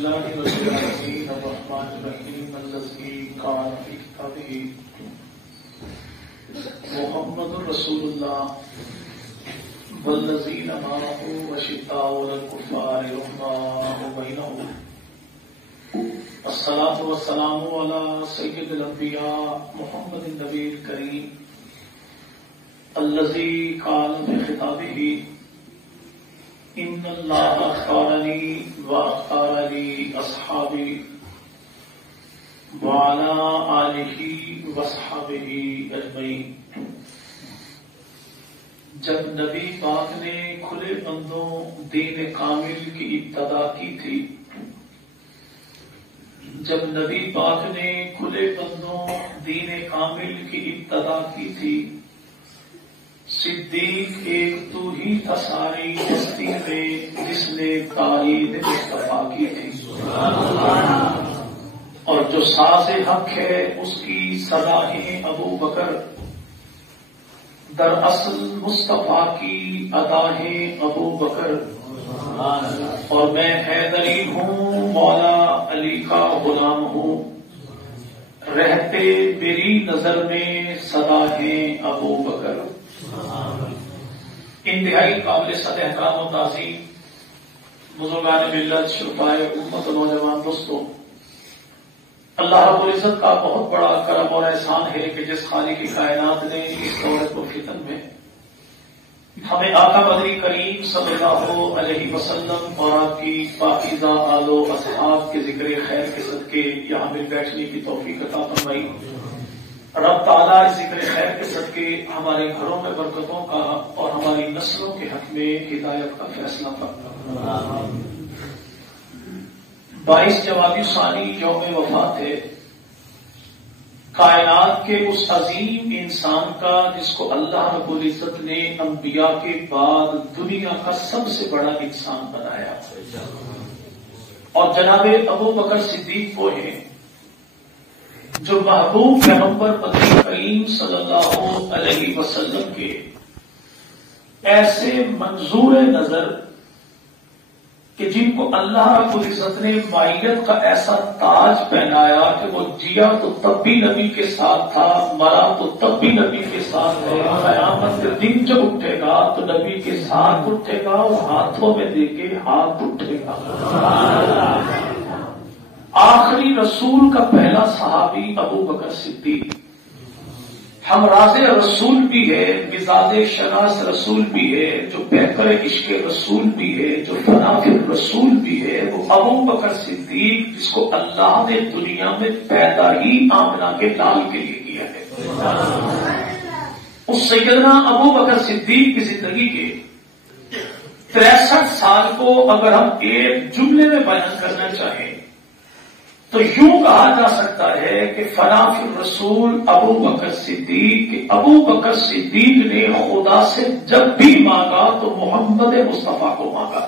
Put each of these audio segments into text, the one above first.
لله رب العالمين الرحمن الرحيم الذي قال في كتابه محمد رسول الله والذين معه أشداء على الكفار رحماء بينهم الصلاة والسلام على سيد الأنبياء محمد النبي الكريم الذي قال في خطابه ان اللہ اختارنی واختار لی اصحابی وعلی آلہ واصحابہ اجمعین۔ جب نبی پاک نے کھلے بندوں دین کامل کی ابتدا کی تھی، جب نبی پاک نے کھلے بندوں دین کامل کی ابتدا کی تھی، صدیق ایک تو ہی تھا ساری ہستی میں جس نے تائید مصطفیٰ کی تھی، اور جو ساز حق ہے اس کی صدا ہے ابو بکر، دراصل مصطفیٰ کی ادا ہے ابو بکر، اور میں حیدری ہوں مولا علی کا غلام ہوں، رہتے میری نظر میں صدا ہے ابو بکر۔ انتہائی قابل صد احترام و تعظیم بزرگان ملت، شرفائے امت و نوجوان دوستوں، اللہ رب العزت کا بہت بڑا کرم اور احسان ہے کہ جس خالق کی کائنات نے اس دولت و فتن میں ہمیں آقا بدری کریم صلی اللہ علیہ وسلم اور آپ کی پاکیزہ آل و اصحاب کے ذکر خیر کے صدقے یہاں مل بیٹھنے کی توفیق عطا فرمائی۔ رب تعالیٰ اس ذکر خیر کے صدقے ہمارے گھروں میں برکتوں کا اور ہماری نسلوں کے حق میں ہدایت کا فیصلہ فرمائے۔ 22 جوادی ثانی یوم وفات ہے کائنات کے اس عظیم انسان کا جس کو اللہ رب العزت نے انبیاء کے بعد دنیا کا سب سے بڑا انسان بنایا، اور جناب ابو بکر صدیق وہ ہیں جو محبوب پیغمبر بدری کریم صلی اللہ علیہ وسلم کے ایسے منظور نظر کہ جن کو اللہ رب العزت نے معیت کا ایسا تاج پہنایا کہ وہ جیا تو تب بھی نبی کے ساتھ تھا، مرا تو تب بھی نبی کے ساتھ ہے، قیامت کے دن جب اٹھے گا تو نبی کے ساتھ اٹھے گا اور ہاتھوں میں دے کے ہاتھ اٹھے گا۔ آخری رسول کا پہلا صحابی ابو بکر صدیق، ہم راز رسول بھی ہے، مزاج شناس رسول بھی ہے، جو پیکر عشق رسول بھی ہے، جو فنافر رسول بھی ہے، وہ ابو بکر صدیق جس کو اللہ نے دنیا میں پیدا ہی آمنہ کے لال کے لیے کیا ہے۔ اس سیدنا ابو بکر صدیق کی زندگی کے 63 سال کو اگر ہم ایک جملے میں بیان کرنا چاہیں تو یوں کہا جا سکتا ہے کہ فنافر رسول ابو بکر صدیق، کہ ابو بکر صدیق نے خدا سے جب بھی مانگا تو محمد مصطفیٰ کو مانگا۔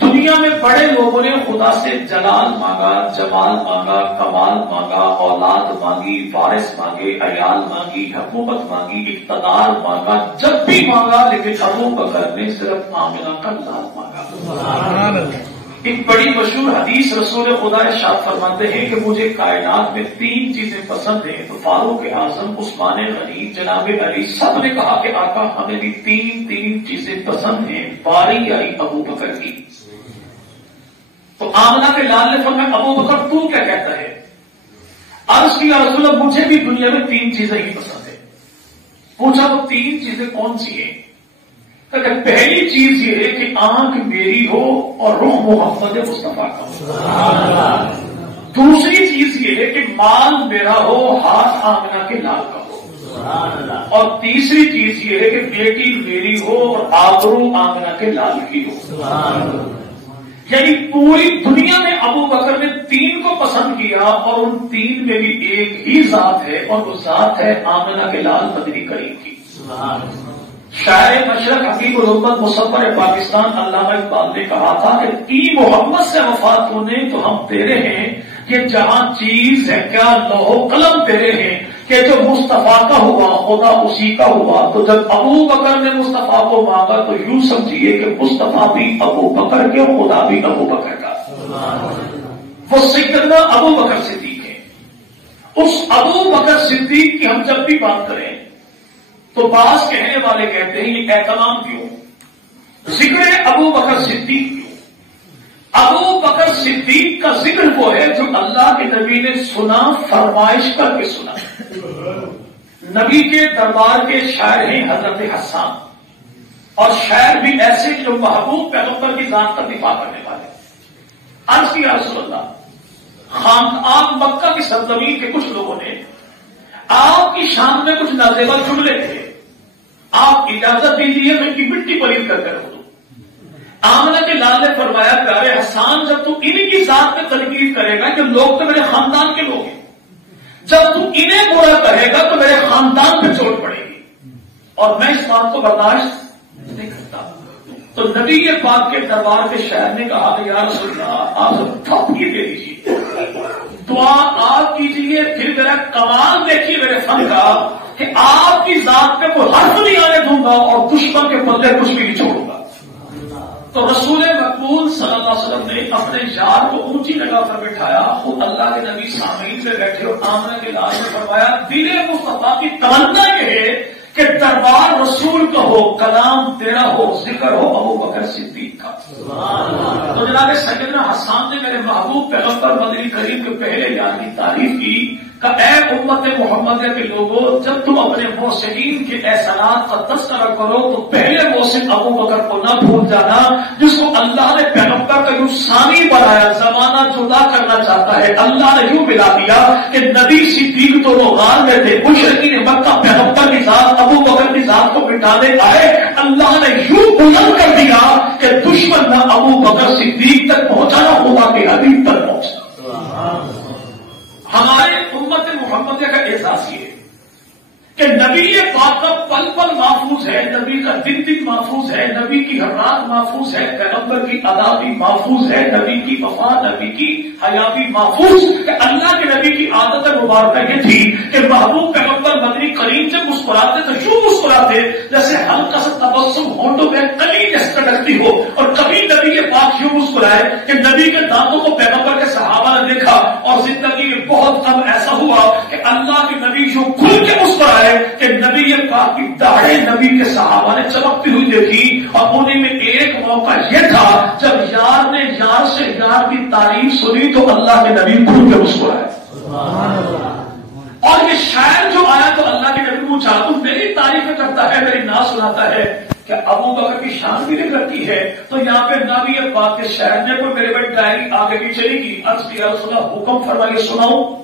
دنیا میں بڑے لوگوں نے خدا سے جلال مانگا، جمال مانگا، کمال مانگا، اولاد مانگی، وارث مانگے، عیال مانگی، حکومت مانگی، اقتدار مانگا، جب بھی مانگا، لیکن ابو بکر نے صرف آمنہ کا لال مانگا۔ ایک بڑی مشہور حدیث رسول خدا ارشاد فرماتے ہیں کہ مجھے کائنات میں 3 چیزیں پسند ہیں، تو فاروق اعظم، عثمان غنی، جناب علی سب نے کہا کہ آقا ہمیں بھی 3 چیزیں پسند ہیں۔ باری آئی ابو بکر کی، تو آمنہ کے لال نے فرمایا ابو بکر تو کیا کہتا ہے؟ عرض کیا رسول اللہ مجھے بھی دنیا میں 3 چیزیں ہی پسند ہیں۔ پوچھا وہ 3 چیزیں کون سی ہیں؟ کہ پہلی چیز یہ ہے کہ آنکھ میری ہو اور رخ محمد مصطفیٰ کا ہو، دوسری چیز یہ ہے کہ مال میرا ہو، ہاتھ آمنہ کے لال کا ہو، اور تیسری چیز یہ ہے کہ بیٹی میری ہو اور آبرو آمنہ کے لال کی ہو۔ یعنی پوری دنیا میں ابو بکر نے 3 کو پسند کیا، اور ان 3 میں بھی ایک ہی ذات ہے، اور وہ ذات ہے آمنہ کے لال بدری کریم کی۔ شاعر مشرق حبیب الامت مصور پاکستان علامہ اقبال نے کہا تھا کہ ای محمد سے وفات ہونے تو ہم تیرے ہیں، کہ جہاں چیز ہے کیا لوح و قلم تیرے ہیں، کہ جو مصطفیٰ کا ہوا خدا اسی کا ہوا۔ تو جب ابو بکر نے مصطفیٰ کو مانگا تو یوں سمجھیے کہ مصطفیٰ بھی ابو بکر کے، خدا بھی ابو بکر کا۔ وہ سیدنا ابو بکر صدیق ہے. اس ابو بکر صدیق کی ہم جب بھی بات کریں تو بعض کہنے والے کہتے ہیں یہ اہتمام کیوں, ذکر ابو بکر صدیق کیوں؟ ابو بکر صدیق کا ذکر وہ ہے جو اللہ کے نبی نے سنا, فرمائش کر کے سنا. نبی کے دربار کے شاعر ہیں حضرت حسان, اور شاعر بھی ایسے جو محبوب پیغمبر کی ذات کا دفاع کرنے والے. عرض کیا رسول اللہ, خاندان مکہ کی سرزمین کے کچھ لوگوں نے آپ کی شان میں کچھ نازیبا جملے تھے, آپ اجازت دیجیے میں ان کی مٹی پلید کر کے رکھ دوں. آمنہ کے لال نے فرمایا پیارے حسان جب تو انہیں کی ذات میں تنقید کرے گا کہ لوگ تو میرے خاندان کے لوگ ہیں, جب تو انہیں برا کہے گا تو میرے خاندان پہ چوٹ پڑے گی, اور میں اس بات کو برداشت نہیں کرتا. تو نبی پاک کے دربار کے شاعر نے کہا کہ یا رسول اللہ آپ تھپ ہی دے دیجیے, دعا آپ کیجیے, پھر میرا کمال دیکھیے میرے فن کا کہ آپ کی ذات پہ کوئی حرف نہیں آنے دوں گا اور دشمن کے بدلے کچھ بھی نہیں چھوڑوں گا. تو رسول مقبول صلی اللہ علیہ وسلم نے اپنے یار کو اونچی لگا کر بٹھایا, خود اللہ کے نبی سامعین پہ بیٹھے اور آمنہ کے لال نے فرمایا دل مصطفیٰ کی تمنا یہ ہے کہ دربار رسول کا ہو, کلام تیرا ہو, ذکر ہو ابو بکر صدیق کا. تو جناب سیدنا حسان نے میرے محبوب پیغمبر مدنی کریم کے پہلے یار کی تعریف کی کہ اے امت محمدیہ کے لوگوں, جب تم اپنے محسنین کے احسانات کا تذکرہ کرو تو پہلے محسن ابو بکر کو نہ بھول جانا جس کو اللہ نے پیغمبر کا یوں ثانی بنایا. زمانہ جدا کرنا چاہتا ہے, اللہ نے یوں ملا دیا کہ نبی صدیق تو وہ غار میں تھے, مشرکین مکہ پیغمبر کی ذات ابو بکر کی ذات کو مٹانے آئے, اللہ نے یوں بلند کر دیا کہ دشمن نہ ابو بکر صدیق تک پہنچانا ہوگا کہ حبیب تک پہنچنا. ہمارے امت محمدیہ کا احساس یہ ہے کہ نبی پاک کا پل پل محفوظ ہے, نبی کا دن دن محفوظ ہے, نبی کی ہر رات محفوظ ہے, پیغمبر کی ادا بھی محفوظ ہے, نبی کی وفا, نبی کی حیا بھی محفوظ. کہ اللہ کے نبی کی عادت مبارکہ یہ تھی کہ محبوب پیغمبر مدنی کریم سے مسکراتے تو یوں مسکراتے جیسے ہلکا سا تبسم ہونٹوں میں کلی جیسے لگتی ہو, اور کبھی نبی پاک یوں مسکرائے کہ نبی کے دانتوں کو پیغمبر کے صحابہ نے دیکھا, اور زندگی میں بہت کم ایسا ہوا کہ اللہ کے نبی یوں کھل کے مسکرائے کہ نبی پاک کی داڑھیں نبی کے صحابہ نے چمکتی ہوئی دیکھی. اور انہیں میں ایک موقع یہ تھا جب یار نے یار سے یار کی تعریف سنی تو اللہ کے نبی کھل کے مسکرائے. اور یہ شاعر جو آیا تو اللہ کے نبی پوچھا تو میری تعریفیں کرتا ہے, میری نعت سناتا ہے, کہ ابو بکر کی شان بھی ذکر کی ہے. تو یہاں پہ نبی پاک کے شاعر نے کوئی میرے بھائی ڈائری آگے بھی چلی گی. عرض کیا رسول اللہ حکم فرمائیے سناؤں.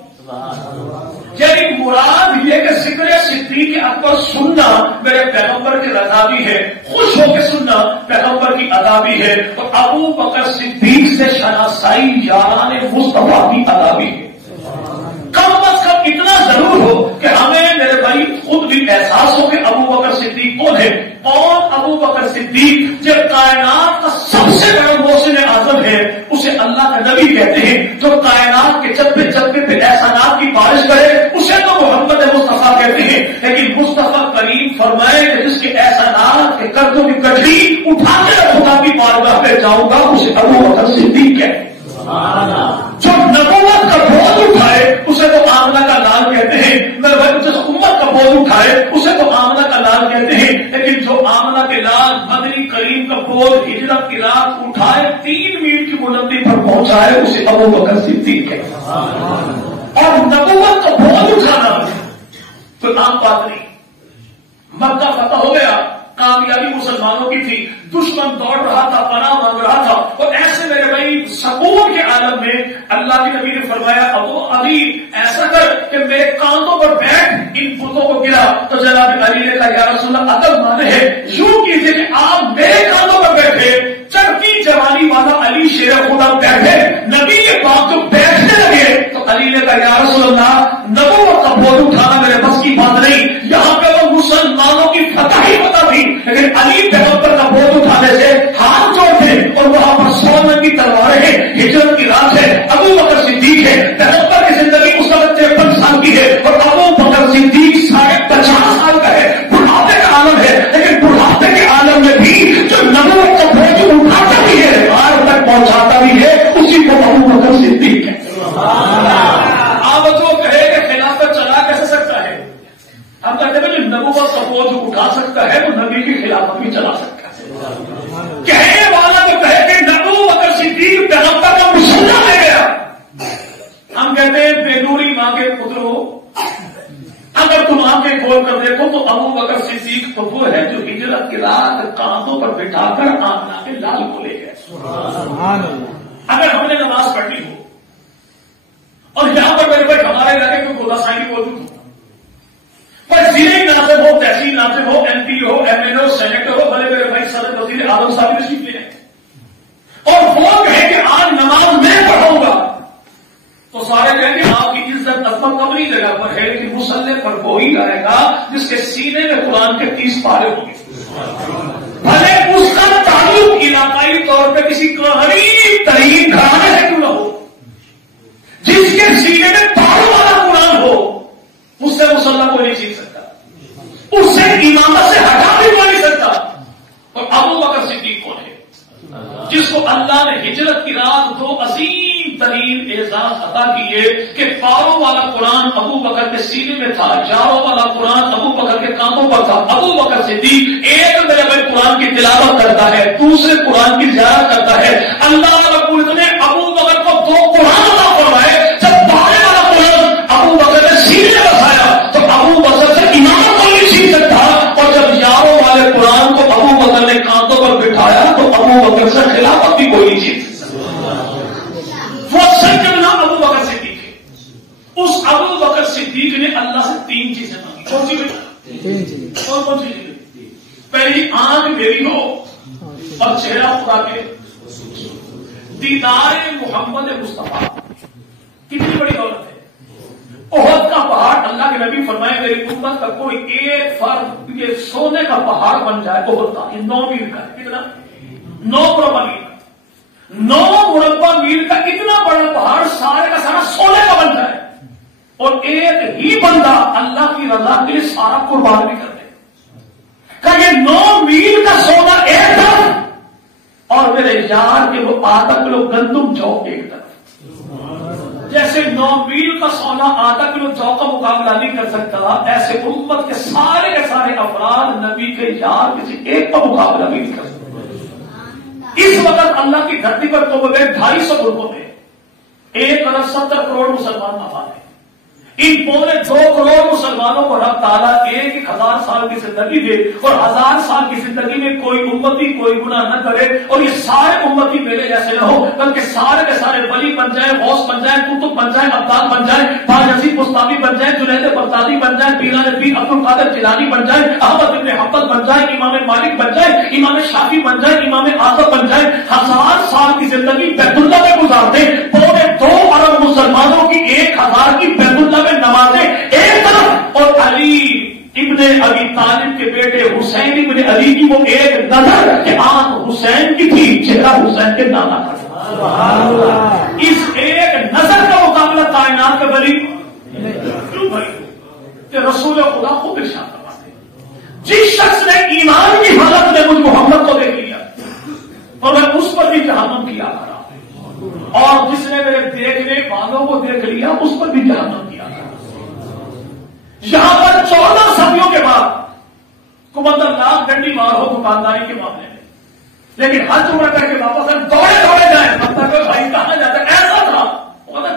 یعنی مراد یہ کہ ذکر صدیق اکبر سننا میرے پیغمبر کی رضا بھی ہے, خوش ہو کے سننا پیغمبر کی ادا بھی ہے, اور ابو بکر صدیق سے شناسائی یاران مصطفیٰ کی ادا بھی ہے. کم از کم اتنا ضرور ہو کہ ہمیں میرے بھائی خود بھی احساس ہو کہ ابو بکر صدیق کون ہے. کون ابو بکر صدیق جو کائنات کا سب سے بڑا محسن اعظم ہے, اسے اللہ کا نبی کہتے ہیں. جو کائنات کے چپے چپے پہ احسانات کی بارش کرے اسے تو محمد مصطفیٰ کہتے ہیں. لیکن مصطفیٰ کریم فرمائے کہ جس کے احسانات کے قدروں کی کٹری اٹھا کے خدا کی بارگاہ پہ جاؤں گا اسے ابو بکر صدیق کہتے ہیں. جو نبوت کا بوجھ اٹھائے اسے تو آمنہ کا لال کہتے ہیں. میرے بھائی جس امت کا بوجھ اٹھائے اسے تو آمنہ کا لال کہتے ہیں. لیکن جو آمنہ کے لال مدنی کریم کا بوجھ ہجرت کی رات اٹھائے 3 میل کی بلندی پر پہنچائے اسے ابو بکر صدیق کہتے ہیں. اور نبوت کا بوجھ اٹھانا تو عام بات نہیں. مکہ فتح ہو گیا, کامیابی مسلمانوں کی تھی, دشمن دوڑ رہا تھا, پناہ مانگ رہا تھا, اور ایسے میرے بھائی سکون کے عالم میں اللہ کے نبی نے فرمایا ابو علی ایسا کر کہ میرے کاندھوں پر بیٹھ ان بتوں کو گرا. تو جناب علی نے کہا یا رسول اللہ عقل مانے ہے, یوں کیجیے کہ آپ میرے کاندھوں پر بیٹھے. چڑھتی جوانی والا علی شیر خدا بیٹھے, نبی کے پاس جو بیٹھنے لگے تو علی نے کہا یا رسول اللہ نبوت کا بوجھ اٹھانا میرے بس کی بات نہیں. یہاں پہ وہ مسلمانوں کی فتح ہی پتہ تھی, لیکن علی پیغمبر کا بوجھ اٹھانے سے ہاتھ جوڑتے, اور وہاں پر 100 من کی تلواریں ہیں, ہجرت کی رات ہے, ابو بکر صدیق ہے, پیغمبر کی زندگی اس وقت 53 سال کی ہے, اور ابو بکر صدیق 50 سال کا ہے, بڑھاپے کا عالم ہے. لیکن بڑھاپے کے عالم میں بھی جو نبوت کا بوجھ اٹھاتا بھی ہے, آج تک پہنچاتا بھی ہے, اسی کو ہم کہتے ہیں جو نبوت کا بوجھ اٹھا سکتا ہے وہ نبی کی خلافت بھی چلا سکتا ہے. کہنے والا تو کہے کہ نبوت اگر صدیق پیغمبر کا مسلح لے گیا. ہم کہتے ہیں بے نوری ماں کے پتر ہو، اگر تم آنکھیں کھول کر دیکھو تو ابو بکر صدیق تو وہ ہے جو ہجرت کی رات کاندھوں پر بٹھا کر آمنہ کے لال کو لے گئے. اگر ہم نے نماز پڑھنی ہو اور یہاں پر میرے بھائی ہمارے علاقے میں گولا سائی موجود ہو، پر ضلع ناظم ہو، تحصیل ناظم ہو، ایم پی ہو، ایم ایل اے ہو، سینیٹر ہو، بھلے میرے بھائی صدر وزیر اعظم صاحب تشریف لے آئے اور وہ کہے کہ آج نماز میں پڑھوں گا، تو سارے کہیں گے آپ کی عزت عظمت اپنی جگہ پر ہے، لیکن مسلح پر وہی آئے گا جس کے سینے میں قرآن کے 30 پارے ہوں گے. بھلے اس کا تعلق علاقائی طور پہ کسی قریب ترین گھرانے سے کیوں نہ ہو، جس کے سینے میں پاروں والا قرآن ہو، اس سے مسلح کوئی نہیں سیکھ سکتا، اس سے امامت سے ہٹا بھی کوئی نہیں سکتا. اور ابو بکر صدیق کون ہے؟ جس کو اللہ نے ہجرت کی رات 2 عظیم ترین اعزاز عطا کیے کہ پاروں والا قرآن ابو بکر کے سینے میں تھا، جاروں والا قرآن ابو بکر کے کانوں پر تھا. ابو بکر صدیق ایک میرے بھائی قرآن کی تلاوت کرتا ہے، دوسرے قرآن کی زیارت کرتا ہے. اللہ رب العزت نے ابو بکر کو 2 قرآن عطا فرمائے. جب پارے والا قرآن ابو بکر نے سینے میں بسایا تو ابو بکر سے امام کو نہیں سیکھ سکتا، اور جب یاروں والے قرآن کو ابو بکر نے کانوں پر بٹھایا تو ابو بکر سے خلافت بھی کوئی نہیں سیکھ سکتا. وہ سچ نام ابو بکر صدیق ہے. اس ابو بکر صدیق نے اللہ سے 3 چیزیں مانگی. کون سی بیٹا؟ کون سی چیزیں؟ پہلی آنکھ میری ہو اور چہرہ خدا کے دیدار محمد مصطفیٰ. کتنی بڑی دولت ہے. احد کا پہاڑ اللہ کے نبی فرمائے میری امت کا کوئی ایک فرد یہ سونے کا پہاڑ بن جائے احد کا، یہ 9 میل کا. کتنا؟ 9 مربع میل کا. 9 مربع میل کا اتنا بڑا پہاڑ سارے کا سارا سونے کا بن جائے اور ایک ہی بندہ اللہ کی رضا کے لیے سارا قربان بھی کر دے. کہ یہ 9 میل کا سونا ایک طرف اور میرے یار کے وہ آدھا کلو گندم جو ایک طرف. جیسے 9 میل کا سونا آدھا کلو جو کا مقابلہ نہیں کر سکتا، ایسے امت کے سارے افراد نبی کے یار کسی ایک کا مقابلہ بھی نہیں کر سکتے. اس وقت اللہ کی دھرتی پر تو بغیر 250 ملکوں میں 1 ارب 70 کروڑ مسلمان آباد ہیں. ان 2.25 کروڑ مسلمانوں کو رب تعالیٰ 1,000 سال کی زندگی دے اور 1000 سال کی زندگی میں کوئی امتی کوئی گناہ نہ کرے، اور یہ سارے امتی میرے جیسے نہ ہو بلکہ سارے کے سارے ولی بن جائیں، غوث بن جائیں، قطب بن جائیں، عبدال بن جائیں، باجزید بستامی بن جائیں، جنید بغدادی بن جائیں، پیران پیر عبد القادر جیلانی بن جائیں، احمد بن حنبل بن جائیں، امام مالک بن جائیں، امام شافعی بن جائیں، امام اعظم بن جائیں. 1000 سال کی زندگی بیت اللہ میں گزارتے 2.25 ارب مسلمانوں کی 1000 کی بیت اللہ میں نمازیں ایک طرف، اور علی ابن ابی طالب کے بیٹے حسین ابن علی کی وہ ایک نظر کہ آنکھ حسین کی تھی، چہرہ حسین کے نانا کا تھا. اس ایک نظر کا مقابلہ کائنات کے ولی کیوں بھائی کہ رسول خدا خود ارشاد فرماتے ہیں جس شخص نے ایمان کی حالت میں مجھ محمد کو دیکھ لیا اور میں اس پر بھی جہنم کیا کرا، اور جس نے میرے دیکھنے والوں کو دیکھ لیا اس پر بھی جہنم کیا کرا. یہاں پر 14 صدیوں کے بعد کمندر لاکھ ڈنڈی مار ہو دکانداری کے معاملے میں، لیکن حج عمرہ کر کے واپس دوڑے جائیں مطلب کہ بھائی کہاں جاتا ایسا تھا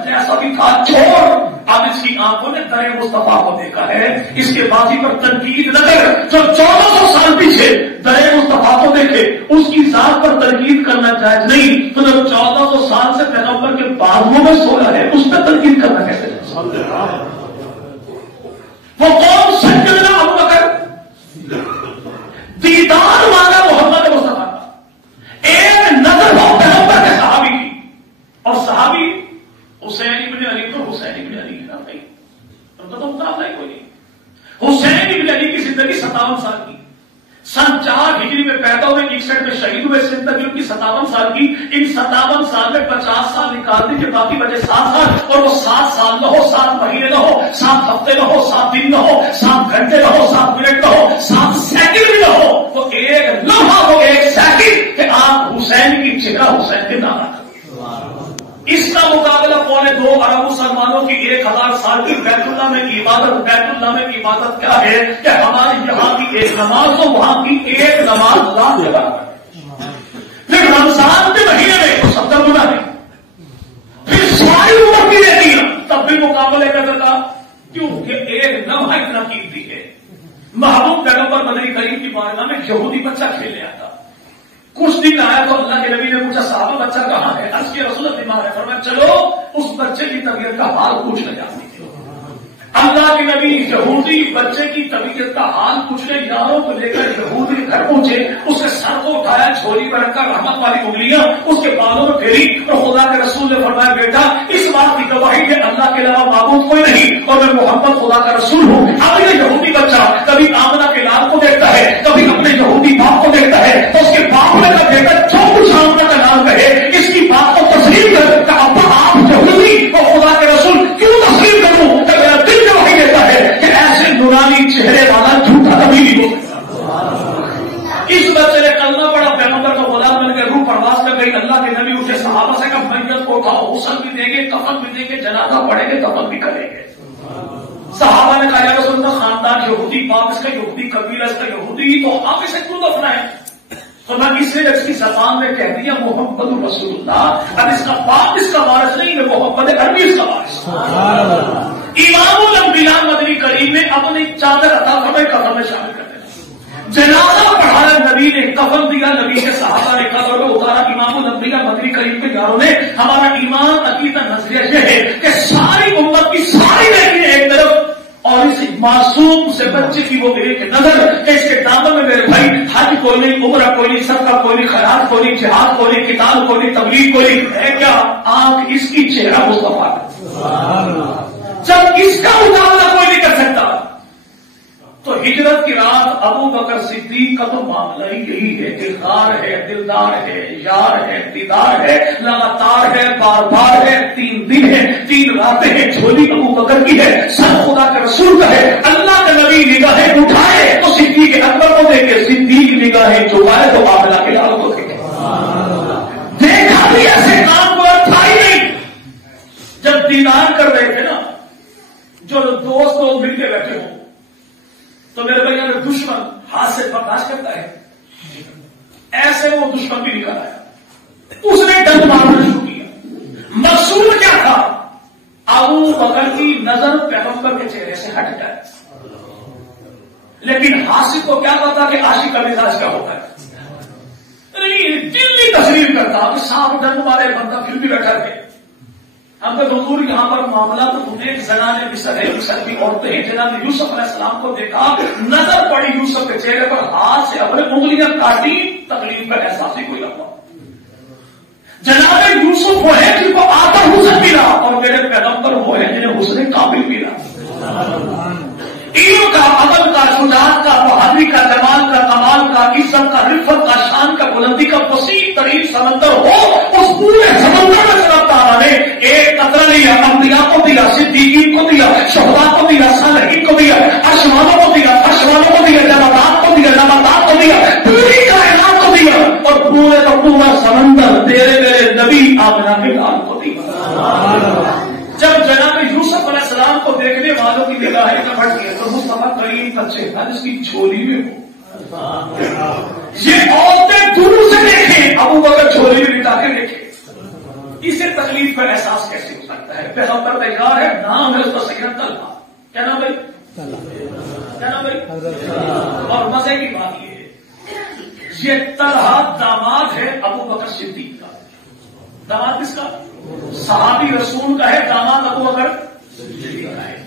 جیسا بھی تھا چھوڑ. اب اس کی آنکھوں نے در مصطفیٰ کو دیکھا ہے، اس کے بازی پر تنقید نہ کر. جو 1400 سال پیچھے در مصطفیٰ کو دیکھے اس کی ذات پر تنقید کرنا جائز نہیں، تو جب 1400 سال سے پیغمبر کے بازوؤں میں سویا ہے اس پہ تنقید کرنا کیسے جائز؟ وہ قوم سجدنا ابو بکر دیدار مانگا محمد مصطفیٰ کا، ایک نظر ہو پیغمبر کے صحابی کی، اور صحابی حسین ابن علی تو حسین ابن علی ہے نا بھائی، ان کا تو مقابلہ ہی کوئی نہیں. حسین ابن علی کی زندگی 57 سال کی، سن 4 ہجری میں پیدا ہوئے، 61 میں شہید ہوئے. زندگی ان کی 57 سال کی. ان 57 سال میں 50 سال نکال دی کہ باقی بچے 7 سال، اور وہ 7 سال نہ ہو، 7 مہینے نہ ہو، 7 ہفتے نہ ہو، 7 دن نہ ہو، 7 گھنٹے نہ ہو، 7 منٹ نہ ہو، 7 سیکنڈ بھی نہ ہو، وہ ایک لمحہ ہو، ایک سیکنڈ کہ آپ حسین کی چہرہ حسین کے نام رکھیں. اس کا مقابلہ 2.25 ارب مسلمانوں کی 1000 سال کی بیت اللہ میں عبادت. بیت اللہ میں عبادت کیا لکھا ہے کہ ہماری یہاں کی ایک نماز تو وہاں کی ایک نماز لاکھ کے برابر ہے. پھر رمضان کے مہینے میں 70 گنا ہے. پھر ساری عمر کی رہتی ہے تب بھی مقابلے کا کرتا کیونکہ ایک لمحہ اتنا قیمتی ہے. محبوب پیغمبر مدنی کریم کی بارگاہ میں یہودی بچہ کھیلنے آتا. کچھ دن آیا تو اللہ کے نبی نے پوچھا صحابہ بچہ کہاں ہے؟ عرض کی رسول بیمار ہے. فرمایا چلو اس بچے کی طبیعت کا حال پوچھنے جاتے ہیں. اللہ کے نبی یہودی بچے کی طبیعت کا حال پوچھنے یاروں کو لے کر یہودی کے گھر پہنچے. اس کے سر کو اٹھایا, جھولی پر رکھا, رحمت والی انگلیاں اس کے بالوں میں پھیری اور خدا کے رسول نے فرمایا بیٹا اس بات کی گواہی کہ اللہ کے علاوہ معبود کوئی نہیں اور میں محمد خدا کا رسول ہوں. اب یہ یہودی بچہ کبھی آمنہ کے لال کو دیکھتا ہے, کبھی اپنے یہودی باپ کو دیکھتا ہے تو اس کے باپ نے کہا بیٹا جو کچھ آمنہ کا نام کہے اس کی بات کو تسلیم کر. کہ ابا آپ یہودی اور خدا کے رسول کیوں تسلیم کروں؟ کہ میرا دل گواہی دیتا ہے کہ ایسے نورانی چہرے والا جھوٹا کبھی نہیں ہو سکتا. اس بچے نے کلمہ پڑھا, پیغمبر کا غلام بن کے روح پرواز کر گئی. اللہ کے نبی اسے صحابہ سے کہا میت کو اٹھاؤ, غسل بھی دیں گے, کفن بھی دیں گے, جنازہ پڑھیں گے, دفن بھی کریں گے. صحابہ نے کہا یا رسول اللہ خاندان یہودی, باپ اس کا یہودی, قبیلہ اس کا یہودی, تو آپ اسے کیوں دفنائیں؟ تو میں اس نے اس کی زبان میں کہہ دیا محمد رسول اللہ. اب اس کا باپ اس کا وارث نہیں ہے, محمد عربی اس کا وارث. امام الانبیاء مدنی کریم نے اپنی چادر عطا فرمائی, کفن میں شامل کر دیا. جنازہ پڑھایا نبی نے, کفن دیا نبی کے صحابہ نے, قبر میں اتارا. امام الانبیاء مدنی کریم کے یاروں نے ہمارا ایمان عقیدہ نظریہ یہ ہے کہ ساری امت کی ساری نیکی ایک طرف اور اس معصوم سے بچے کی وہ ایک نظر کہ اس کے دامن میں میرے بھائی حج کوئی نہیں, عمرہ کوئی نہیں, صدقہ کوئی نہیں, خیرات کوئی نہیں, جہاد کوئی نہیں, کتاب کوئی نہیں, تبلیغ کوئی نہیں. ہے کیا آنکھ اس کی چہرہ مصطفیٰ کا. جب اس کا مقابلہ کوئی نہیں کر سکتا تو ہجرت کی رات ابو بکر صدیق کا تو معاملہ ہی یہی ہے. دلدار ہے, دلدار ہے, یار ہے, دیدار ہے, لگاتار ہے, بار بار ہے, 3 دن ہے, 3 راتیں ہیں. جھولی ابو بکر کی ہے, سر خدا کے رسول کا ہے. اللہ کے نبی نگاہیں اٹھائے تو صدیق اکبر کو دیکھے, صدیق نگاہیں جھکائے تو معاملہ کے لال کو دیکھے. دیکھا بھی ایسے کام کو تھا ہی نہیں. جب دیدار کر رہے تھے نا, جو دوست لوگ مل کے بیٹھے ہوں تو میرے بھائی اگر دشمن ہاتھ سے برداشت کرتا ہے, ایسے وہ دشمن بھی نکل آیا. اس نے ڈنڈ مارنا شروع کیا. مقصود کیا تھا؟ ابو بکر کی نظر پیغمبر کے چہرے سے ہٹ جائے. لیکن حاصل کو کیا پتا کہ عاشق کا مزاج کیا ہوتا ہے. نہیں دل نہیں تسلیم کرتا کہ صاحب ڈنڈ مارے بندہ پھر بھی بیٹھا ہے. ہم تو حضور یہاں پر معاملہ تو انہیں زنانے مصر ہے, مصر کی عورتیں ہیں. جناب یوسف علیہ السلام کو دیکھا, نظر پڑی یوسف کے چہرے پر, ہاتھ سے اپنے انگلیاں کاٹی, تکلیف کا احساس ہی کوئی نہ ہوا. جناب یوسف وہ ہے جن کو آتا حسن ملا, اور میرے پیغمبر وہ ہے جنہیں حسن کامل ملا. علم کا, عمل کا, شجاعت کا, بہادری کا, جمال کا, کمال کا, عزت کا, رفت کا, شان کا, بلندی کا وسیع ترین سمندر ہو, اس پورے سمندر میں صرف تعالیٰ نے ایک قطرہ لیا. انبیاء کو دیا, صدیقین کو دیا, شہداء کو دیا, صالحین کو دیا, عرش والوں کو دیا, عرش والوں کو دیا, جمادات کو دیا, نباتات کو دیا, پوری کائنات کو دیا, اور پورے کا پورا سمندر تیرے میرے نبی آمنہ کے لال کو دیا. جب جناب یوسف علیہ السلام کو دیکھنے والوں کی نگاہیں کپٹ گئے تو مصطفیٰ کریم کا چہرہ اس کی جھولی میں ہو. یہ عورتیں دور سے دیکھیں, ابو بکر جھولی میں بٹا کے دیکھیں. اسے تکلیف کا احساس کیسے ہو سکتا ہے؟ پیغمبر تیار ہے, نام ہے اس کا سیدنا طلحہ. کیا نام بھائی؟ کیا نام بھائی؟ اور مزے کی بات یہ ہے, یہ طلحہ داماد ہے ابو بکر صدیق کا. داماد کس کا؟ صحابی رسول کا ہے. داماد ابو بکر صدیق کا ہے.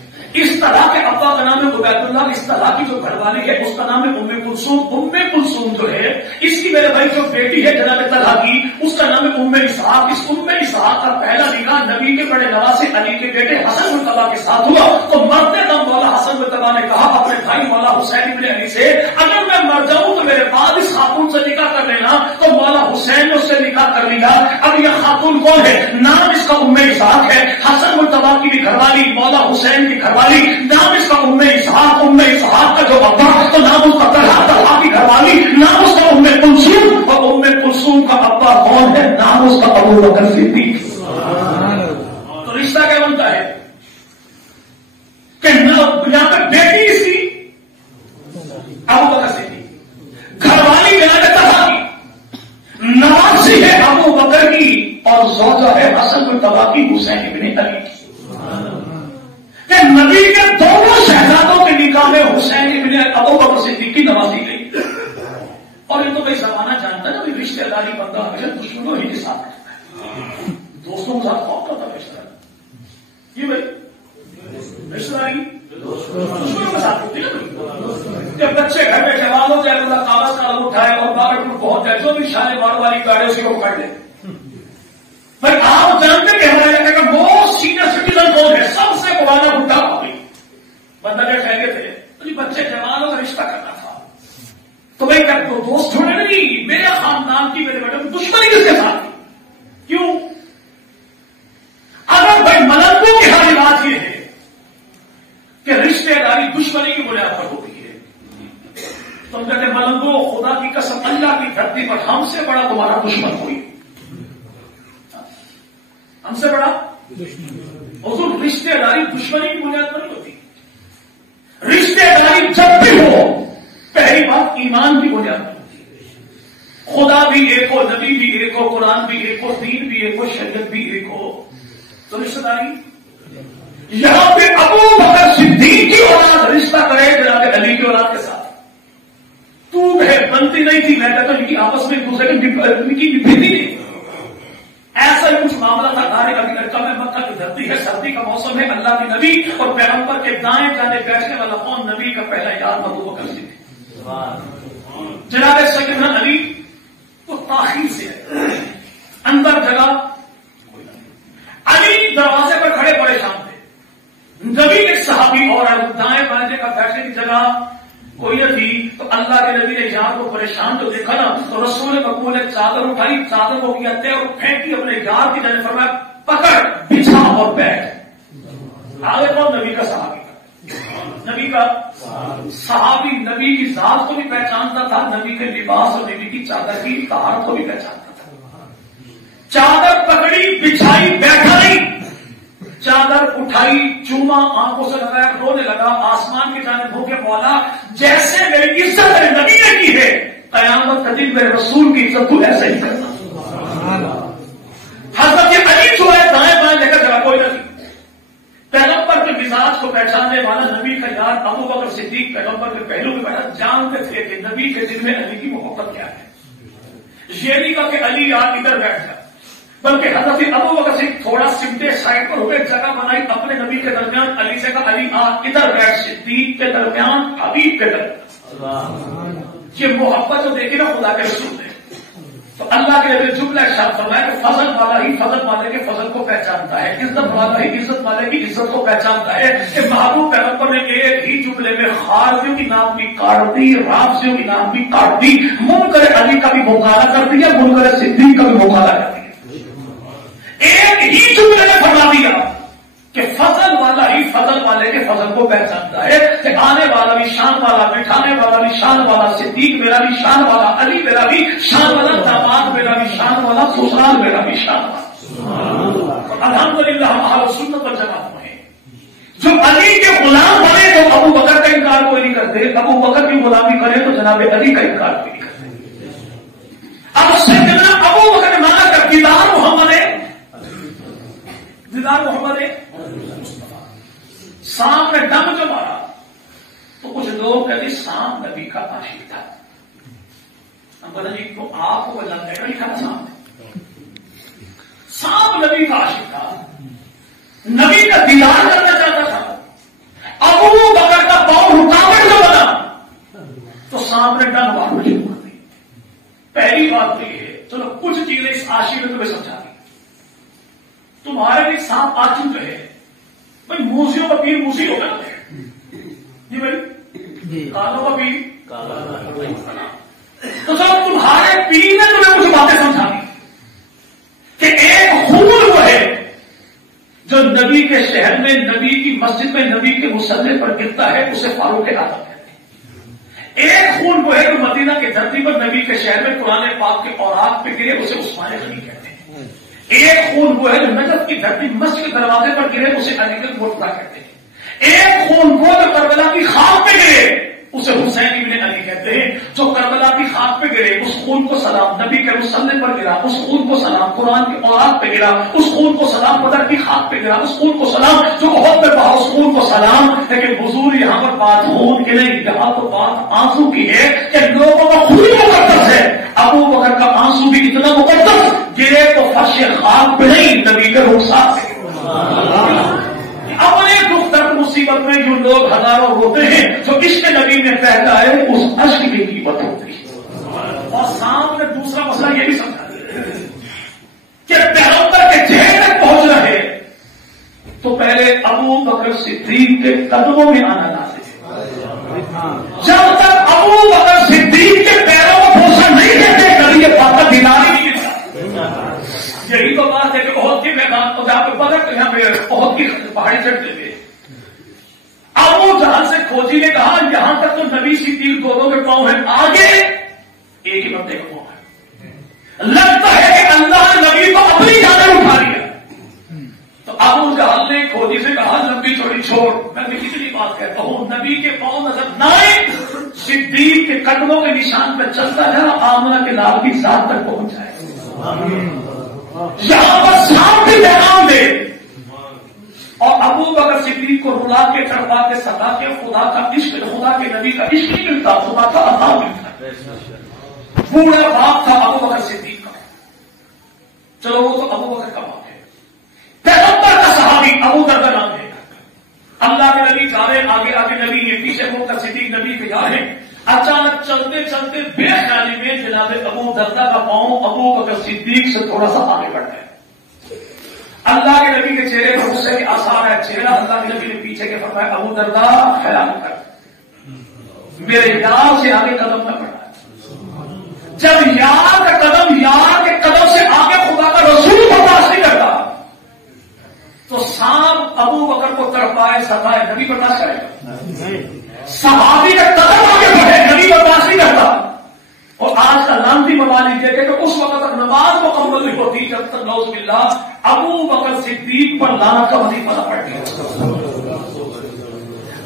اس طرح کے ابا کا نام ہے عبید اللہ. اس طرح کی جو گھر والی ہے اس کا نام ہے ام کلثوم. ام کلثوم جو ہے اس کی میرے بھائی جو بیٹی ہے جناب طلحہ کی, اس کا نام ہے ام اسحاق. اس ام اسحاق کا پہلا نکاح نبی کے بڑے نواسے علی کے بیٹے حسن مرتضیٰ کے ساتھ ہوا. تو مرتے دم مولا حسن مرتضیٰ نے کہا اپنے بھائی مولا حسین ابن علی سے, اگر میں مر جاؤں تو میرے بعد اس خاتون سے نکاح کر لینا. تو مولا حسین نے اس سے نکاح کر لیا. اب یہ خاتون کون ہے؟ نام اس کا ام اسحاق ہے. حسن مرتضیٰ کی بھی گھر والی, مولا حسین کی گھر والی, نام اس کا ام اسحاق. ام اسحاق کا جو ابا تو نام اس کا طلحہ, طلحہ کی گھر والی نام اس کا ام کلثوم, اور ام کلثوم کا ابا کون ہے؟ نام اس کا ابو بکر صدیق. تو رشتہ کیا بنتا ہے کہ یہاں پہ بیٹی اس کی بھی حسین ابن علی کہ نبی کے دونوں شہزادوں کے نکاح میں حسین ابن ابوبکر صدیق کی نوازی گئی. اور یہ تو بھائی زمانہ جانتا ہے نا بھی رشتے داری بندہ ہمیشہ دشمنوں ہی کے ساتھ رہتا ہے, دوستوں کے ساتھ کون کرتا ہے رشتے داری؟ یہ بھائی رشتے داری دشمنوں کے ساتھ ہوتی ہے نا. جب بچے گھر میں جوان ہو جائے اللہ کاغذ کا لوگ اٹھائے اور باغ میں پہنچ جائے جو بھی شانے باڑ والی گاڑی اسی کو پکڑ لے. بھائی آپ جانتے کہ ہمارے علاقے کا بہت سینئر سٹیزن کون ہے, سب سے پرانا بڈھا پابی بندہ جو ٹھہرے تھے تو بچے جوانوں کا رشتہ کرنا تھا. تو بھائی کر دو دوست چھوڑے نہیں, میرے خاندان کی میرے بیٹے دشمنی کس کے ساتھ تھی؟ کیوں؟ اگر بھائی ملنگوں کی ہر بات یہ ہے کہ رشتے داری دشمنی کی بنیاد پر ہوتی ہے, تو ہم کہتے ہیں ملنگوں خدا کی قسم اللہ کی دھرتی پر ہم سے بڑا تمہارا دشمن کوئی, ہم سے بڑا حضور رشتے داری دشمنی کی بنیاد پر نہیں ہوتی. رشتے داری جب بھی ہو پہلی بات ایمان کی بنیاد پر ہوتی ہے. خدا بھی ایک ہو, نبی بھی ایک ہو, قرآن بھی ایک ہو, دین بھی ایک ہو, شریعت بھی ایک ہو, تو رشتے داری یہاں پہ ابو بکر صدیق کی اولاد رشتہ کرے جناب علی کی اولاد کے ساتھ, تو بنتی نہیں تھی. میں کہتا ہوں ان کی آپس میں ایک دوسرے کی بھیتی نہیں. ایسا ہی کچھ معاملہ تھا. دار ابی میں مکہ کی دھرتی ہے, سردی کا موسم ہے, اللہ کے نبی اور پیغمبر کے دائیں جانے بیٹھنے والا کون؟ نبی کا پہلا یار ابو بکر صدیق. جناب سیدنا علی تو تاخیر سے اندر جگہ, علی دروازے پر کھڑے پریشان تھے. نبی کے صحابی اور دائیں بائیں کا بیٹھنے کی جگہ کوئی نہ تھی. تو اللہ کے نبی نے یار کو پریشان تو دیکھا نا, تو رسول مقبول نے چادر اٹھائی, چادر کو کیا طے اور پھینکی اپنے یار کی جانب فرمایا پکڑ بچھا اور بیٹھ. آگے کون؟ نبی کا صحابی, نبی کا صحابی نبی کی ذات کو بھی پہچانتا تھا, نبی کے لباس اور نبی کی چادر کی طہارت کو بھی پہچانتا تھا. چادر پکڑی, بچھائی, بیٹھا نہیں, چادر اٹھائی, چوما, آنکھوں سے لگایا, رونے لگا, آسمان کی جانب ہو کے بولا جیسے میری عزت میرے نبی نے کی ہے قیامت کا دن میرے رسول کی عزت تو ایسے ہی کرنا. حضرت علی جو ہے دائیں بائیں لے کر جگہ کوئی نہیں. پیغمبر کے مزاج کو پہچاننے والا نبی کا یار ابو بکر صدیق پیغمبر کے پہلو کے بیٹھا, جانتے تھے کہ نبی کے دل میں علی کی محبت کیا ہے. یہ نہیں کہا کہ علی یار ادھر بیٹھ جائے, بلکہ حضرت ابو بکر صدیق تھوڑا سمٹے سائڈ پر ہو گئے, جگہ بنائی اپنے نبی کے درمیان. علی سے کہا علی آ ادھر بیٹھ, صدیق کے درمیان, حبیب کے درمیان. یہ محبت جو دیکھی نا خدا کے رسول نے, تو اللہ کے نبی جملہ ارشاد فرمایا کہ فضل والا ہی فضل والے کے فضل کو پہچانتا ہے, عزت والا ہی عزت والے کی عزت کو پہچانتا ہے. کہ محبوب پیغمبر نے ایک ہی جملے میں خارجیوں کی نام بھی کاٹ دی, رافضیوں کی نام بھی کاٹ دی, منکر علی کا بھی مقابلہ کر دیا, منکر صدیق کا بھی مقابلہ کر دیا. ایک ہی جملے میں فرما دیا کہ فضل والا ہی فضل والے کے فضل کو پہچانتا ہے. کہ آنے والا بھی شان والا, بٹھانے والا بھی شان والا, صدیق میرا بھی شان والا, علی میرا بھی شان والا, داماد میرا بھی شان والا, سسرال میرا بھی شان والا. الحمدللہ ہم اہل سنت والجماعت میں ہیں. جو علی کے غلام بنے تو ابو بکر کا انکار کوئی نہیں کرتے, ابو بکر کی غلامی کرے تو جناب علی کا انکار کوئی نہیں کرتے. اب سیدنا ابو بکر نے مانا کر دیدار محمد ہے, دیدار محمد ہے. سام نے دم جو مارا تو کچھ لوگ کہتے سام نبی کا عاشق تھا. ہم کہتے جی تو آپ کو جانتے ہیں لکھا تھا سام نبی کا عاشق تھا, نبی کا دیدار کرنا چاہتا تھا. ابو بکر کا پاؤں رکاوٹ جو بنا تو سام نے ڈنگ مارنا شروع کر دی. پہلی بات تو یہ ہے, چلو کچھ چیزیں اس عاشق میں تمہیں سمجھا دی. تمہارے لیے سانپ آچو جو ہے بھائی موسیوں کا پیر موسی ہوگا جی بھائی, کالوں کا پیر. تو جب تمہارے پیر نے تمہیں کچھ باتیں سمجھا دی کہ ایک خون وہ ہے جو نبی کے شہر میں, نبی کی مسجد میں, نبی کے مصلی پر گرتا ہے, اسے فاروق اعظم کہتے ہیں. ایک خون وہ ہے جو مدینہ کی دھرتی پر نبی کے شہر میں قرآن پاک کے اوراق پہ گرے, اسے عثمان غنی کہتے ہیں. ایک خون وہ ہے جو نجف کی دھرتی مسجد کے دروازے پر گرے, اسے علی گڑھ مرتضیٰ کہتے ہیں. ایک خون وہ جو کربلا کی خاک پہ گرے, اسے حسین ابن علی کہتے ہیں. جو کربلا کی خاک پہ گرے اس خون کو سلام نبی کے مسلم پر گرا، اس خون کو سلام قرآن کی اورات پہ گرا، اس خون کو سلام بدر کی خاک پہ گرا، اس خون کو سلام جو بہت پہ بہا، اس خون کو سلام. لیکن حضور یہاں پر بات خون کی نہیں، یہاں تو بات آنسو کی ہے کہ لوگوں کا خون مقدس ہے. ابو بکر کا آنسو بھی اتنا مقدس گرے تو فرش خاک پہ نہیں، نبی کے رخسار سے. اپنے دکھ درد مصیبت میں جو لوگ ہزاروں روتے ہیں، جو عشق نبی میں پہلا ہے، اس عشق کی قیمت ہوتی ہے. اور سامنے دوسرا مسئلہ یہ بھی سمجھا کہ پیغمبر کے چہرے تک پہنچ رہے تو پہلے ابو بکر صدیق کے قدموں میں آنا لازم ہے. جب تک ابو بکر صدیق کے پیروں کو بوسہ نہیں دیتے کبھی یہ بات دیدار ہی نہیں ملتا. یہی تو بات ہے کہ بہت کی میدان کو جا کے بدر یہاں پہ بہت کی پہاڑی چڑھتے ہوئے ابو جہاں سے کھوجی نے کہا یہاں تک تو نبی صدیق دونوں کے پاؤں ہیں، آگے ایک ہی بندے کا پاؤں ہے. لگتا ہے کہ اللہ نے نبی کو اپنی جانب اٹھا لیا. تو ابو جہاں نے کھوجی سے کہا لمبی چوڑی چھوڑ، میں بھی کتنی بات کہتا ہوں، نبی کے پاؤں نظر نہ آئے، صدیق کے قدموں کے نشان پہ چلتا ہے، آمنہ کے لال کی ذات تک پہنچ جائے. یہاں پر صاحب بھی پیغام دے. اور ابو بکر صدیق کو رلا کے چڑھا کے ستا کے خدا کا عشق، خدا کے نبی کا عشق نہیں ملتا، خدا کا عذاب ملتا. پورا باپ تھا ابو بکر صدیق کا. چلو وہ تو ابو بکر کا باپ ہے. پیغمبر کا صحابی ابو دردہ نام ہے. اللہ کے نبی جا رہے، آگے آگے نبی ہے، پیچھے ابو بکر صدیق نبی کے جا رہے ہیں. اچانک چلتے چلتے بے خیالی میں جناب ابو دردہ کا پاؤں ابو بکر صدیق سے تھوڑا سا آگے بڑھ گیا. اللہ کے نبی کے چہرے پر غصے کے آثار ہے. چہرہ اللہ کے نبی نے پیچھے کے فرمایا ابو دردہ خیال کر، میرے یار سے آگے قدم نہ بڑھا. جب یار کا قدم یار کے قدم سے آگے خدا کا رسول برداشت نہیں کرتا تو سانپ ابو بکر کو تڑپائے ستائے نبی برداشت کرے گا؟ صحابی کا قدم آگے بڑھے نبی برداشت نہیں کرتا. اور آج کا لانتی موالی دیکھے کہ اس وقت تک نماز مکمل نہیں ہوتی جب تک نعوذ باللہ ابو بکر صدیق پر لعنت کا وظیفہ نہ پڑ گیا.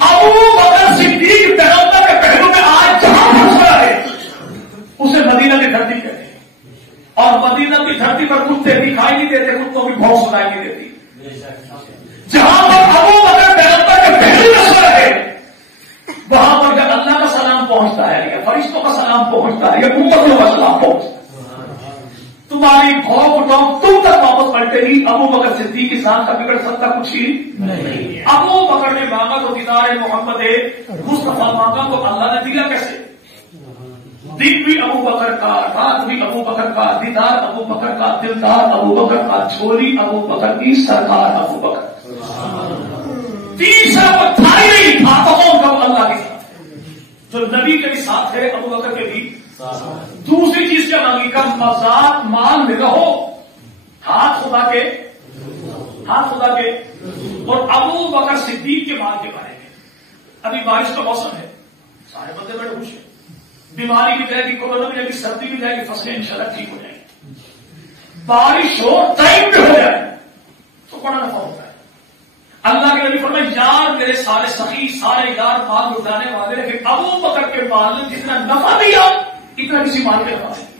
ابو بکر صدیق پیغمبر کے پہلو میں آج جہاں پھنس رہا ہے اسے مدینہ کی دھرتی کہتے ہیں. اور مدینہ کی دھرتی پر کتے دکھائی نہیں دیتے، کتوں کی بھونک سنائی نہیں دیتی. جہاں پر ابو بکر پیغمبر کے پہلو میں سو رہے وہاں پر جب اللہ کا سلام پہنچتا ہے یا فرشتوں کا سلام پہنچتا ہے یا امتوں کا سلام پہنچتا ہے، تمہاری بھوک ٹوک تم تک واپس پلٹے گی. ابو بکر صدیق کی ساتھ کا بگڑ سکتا کچھ ہی نہیں. ابو بکر نے مانگا تو دیدار محمد مصطفیٰ مانگا تو اللہ نے دیا کیسے؟ دن بھی ابو بکر کا، رات بھی ابو بکر کا، دیدار ابو بکر کا، دلدار ابو بکر کا، چھولی ابو بکر کی، سرکار ابو بکر. تیسرا وہ تھا ہی نہیں تھا تو کب اللہ کے ساتھ جو نبی کے بھی ساتھ ہے ابو بکر کے بھی. دوسری چیز کیا مانگی کا مزاد مال میں رہو، ہاتھ خدا کے، ہاتھ خدا کے. اور ابو بکر صدیق کے مال کے بارے میں ابھی بارش کا موسم ہے، سارے بندے بڑے خوش ہیں، بیماری بھی جائے گی، کورونا بھی جائے گی، سردی بھی جائے گی، فصلیں انشاءاللہ ٹھیک ہو جائیں گی. بارش ہو ٹائم پہ ہو جائے تو بڑا نفع ہوتا ہے. اللہ کے نبی فرمائے یار میرے سارے سخی سارے یار مال لٹانے والے، لیکن ابو بکر کے مال نے جتنا نفع دیا اتنا کسی مال کے نفع نہیں.